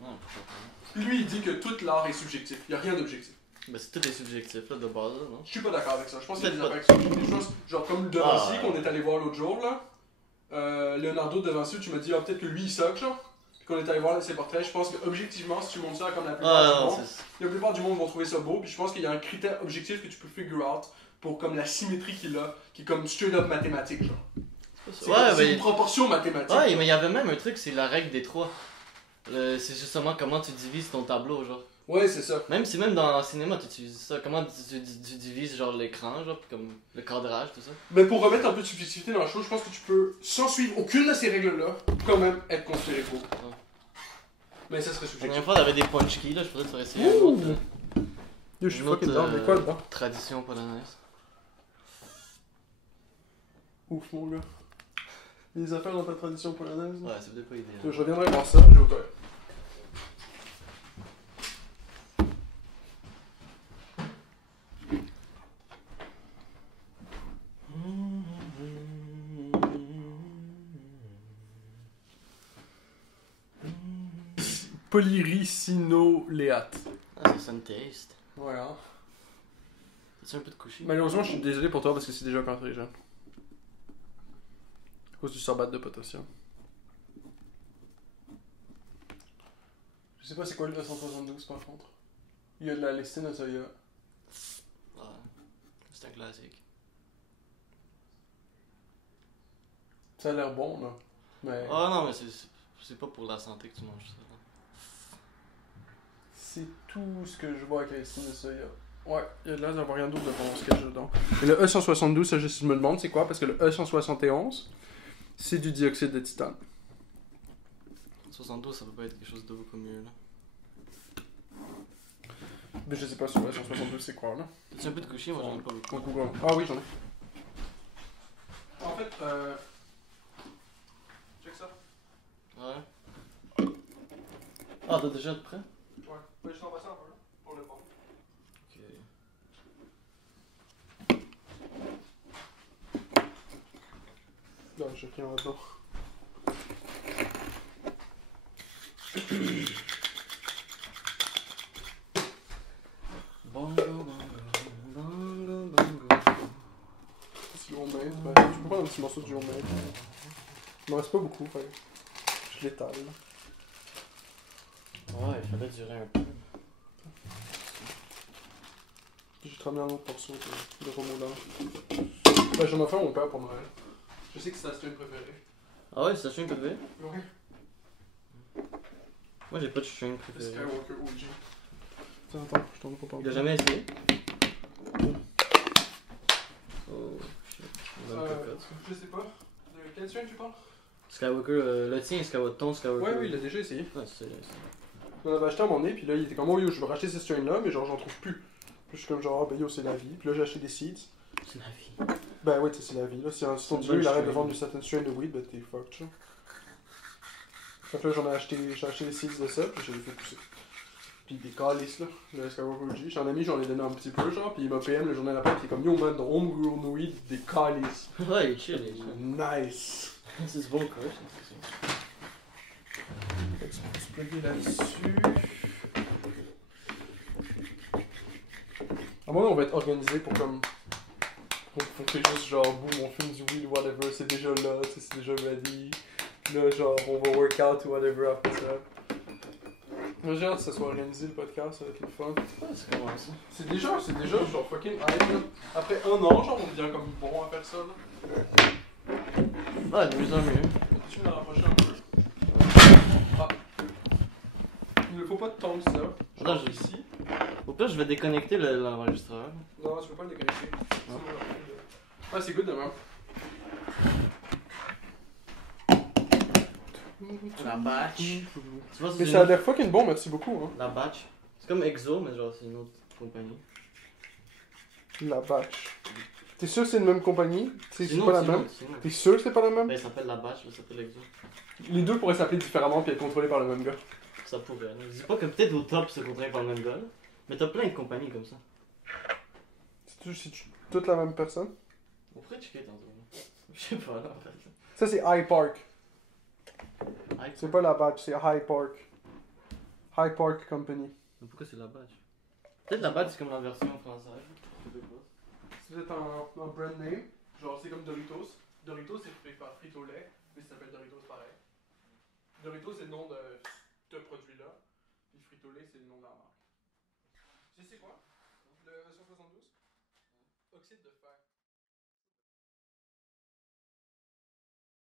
pourquoi pas. puis lui il dit que tout l'art est subjectif, il n'y a rien d'objectif. Ben, c'est tout des subjectifs là de base, là, non? Je suis pas d'accord avec ça, je pense qu'il y a des Peut-être affaires qui sont subjectives. Je pense, genre comme De Vinci Ah. qu'on est allé voir l'autre jour là, Leonardo de Vinci, tu m'as dit peut-être que lui il suck genre, puis qu'on est allé voir ses portraits, je pense que objectivement si tu montes ça comme la plupart Ah, du non, monde, c'est. la plupart du monde vont trouver ça beau, puis je pense qu'il y a un critère objectif que tu peux figure out pour comme la symétrie qu'il a, qui est comme straight up mathématique genre. C'est Ouais, c'est mais. une proportion mathématique. Ouais, mais il y avait même un truc, c'est la règle des 3. C'est justement comment tu divises ton tableau, genre. Ouais, c'est ça. Même si même dans le cinéma, tu utilises ça. Comment tu divises genre l'écran, genre, puis comme le cadrage, tout ça. Mais pour remettre un peu de subjectivité dans la chose, je pense que tu peux, sans suivre aucune de ces règles-là, quand même être considéré faux. Mais ça serait La subjectif. dernière fois, on avait des punch keys, là, je pourrais te faire essayer Ouh. une autre Yo, je suis une autre, fucking down. Mais quoi dedans? tradition polonaise. Ouf, mon gars. Les affaires dans ta tradition polonaise. là. Ouais, c'est peut-être pas idéal. Yo, je reviendrai voir ça, je vais au toilette. Polyricinoléate. Ah, ça sonne taste. Voilà. T'as-tu un peu de coucher? Malheureusement, je suis désolé pour toi parce que c'est déjà cancérigène. À cause du sorbate de potassium. Je sais pas c'est quoi le 272 par contre. Il y a de la listine à soya. Ouais, c'est un classique. Ça a l'air bon là. Mais Ah non, mais c'est pas pour la santé que tu manges ça. c'est tout ce que je vois avec la listine de soya. Ouais, il y a l'air d'avoir rien d'autre de bon sketch dedans. Et le E172, ça, je me demande c'est quoi, parce que le E171, c'est du dioxyde de titane. 72, ça peut pas être quelque chose de beaucoup mieux là. Mais je sais pas sur le E172, c'est quoi, là. T'as-tu un peu de coucher? Moi j'en ai pas beaucoup. Donc, Google. Ah oui, j'en ai. En fait, check ça. Ouais. Ah, t'as déjà de prêt? Ouais, je t'envoie ça un peu, pour le prendre. Ok. Non, j'ai rien là-dedans. Bongo, bongo, bongo, bongo. C'est du homemade. Ben, tu peux prendre un petit morceau du homemade. Il me reste pas beaucoup, fait. Je l'étale. Ouais, il fallait durer un peu. J'ai te ramené un autre morceau de remoulant. Ben, j'en ai fait à mon père pour Noël. Je sais que c'est sa stream préférée. Ah ouais, c'est ta chaîne préférée? Ouais. Moi j'ai pas de chaîne Le préférée. Skywalker OG. Attends, je t'en ai pas parlé. Il a jamais essayé? Oh shit. Bonne cocotte. Je sais pas. De quelle stream tu parles? Skywalker, le tien, ton Skywalker. Ouais, oui, il a déjà essayé. Ouais, c'est. On avait acheté à un moment donné, puis là, il était comme, oh yo, je veux racheter cette strain là, mais genre, j'en trouve plus. Puis je suis comme, genre, ah, ben yo, c'est la vie. Puis là, j'ai acheté des seeds. C'est la vie. Ben ouais, c'est la vie. Là, si ton une dieu il bonne arrête de strain. vendre une certaine strain de weed, ben t'es fucked, tu vois. Fait que là, j'ai acheté des seeds de ça, puis je les ai fait pousser. Puis des calices, là, le Skywalker OG. J'en ai mis, j'en ai donné un petit peu, genre, puis il m'a PM le journée d'après, puis il est comme, yo man, ton homegrown weed, des calices. Ouais, il est chill, il est chill. Nice. C'est du bon coach, c'est ça. Fait que ça va se plugger là-dessus. À mon avis, on va être organisé pour comme. Pour que juste genre, boum, on filme du weed ou whatever, c'est déjà là, tu sais, c'est déjà ready. Là, genre, on va workout ou whatever après ça. J'ai hâte que ça soit organisé le podcast, ça va être le fun. Ouais, c'est comment ça? C'est déjà genre fucking hype là. Après un an, genre, on devient comme bon à faire ça là. Ouais, de mieux en mieux. Tu me rapprocher un peu. Ah. Il ne faut pas tant que ça. Attends, Genre ici. Au pire, je vais déconnecter l'enregistreur. Non, tu peux pas le déconnecter. Ah, c'est good demain. La batch. Tu vois, Mais c'est ça a l'air fucking bon, merci beaucoup. Hein. La batch. C'est comme Exo, mais genre, c'est une autre compagnie. La batch. T'es sûr que c'est une même compagnie? C'est une pas la autre, même? c'est une autre. T'es sûr que c'est pas la même? Ben, il s'appelle la batch, mais ça s'appelle Exo. Les deux pourraient s'appeler différemment puis être contrôlés par le même gars. Ça pourrait. Là. Je dis pas que peut-être au top, c'est contrôlé par le même gars, là. Mais t'as plein de compagnies comme ça. C'est toute la même personne? On pourrait checker tantôt. Là. Je sais pas, là, en fait. Ça, c'est High Park. High C'est pas la batch, c'est High Park. High Park Company. Mais pourquoi c'est la batch? Peut-être la batch, c'est comme la version française. C'est peut-être un brand name. Genre, c'est comme Doritos. Doritos, c'est fait par Frito-Lay, mais ça s'appelle Doritos pareil. Doritos, c'est le nom de ce produit-là. Puis Frito-Lay, c'est le nom de la marque. Tu sais c'est quoi? Le 172? Oxyde de fer.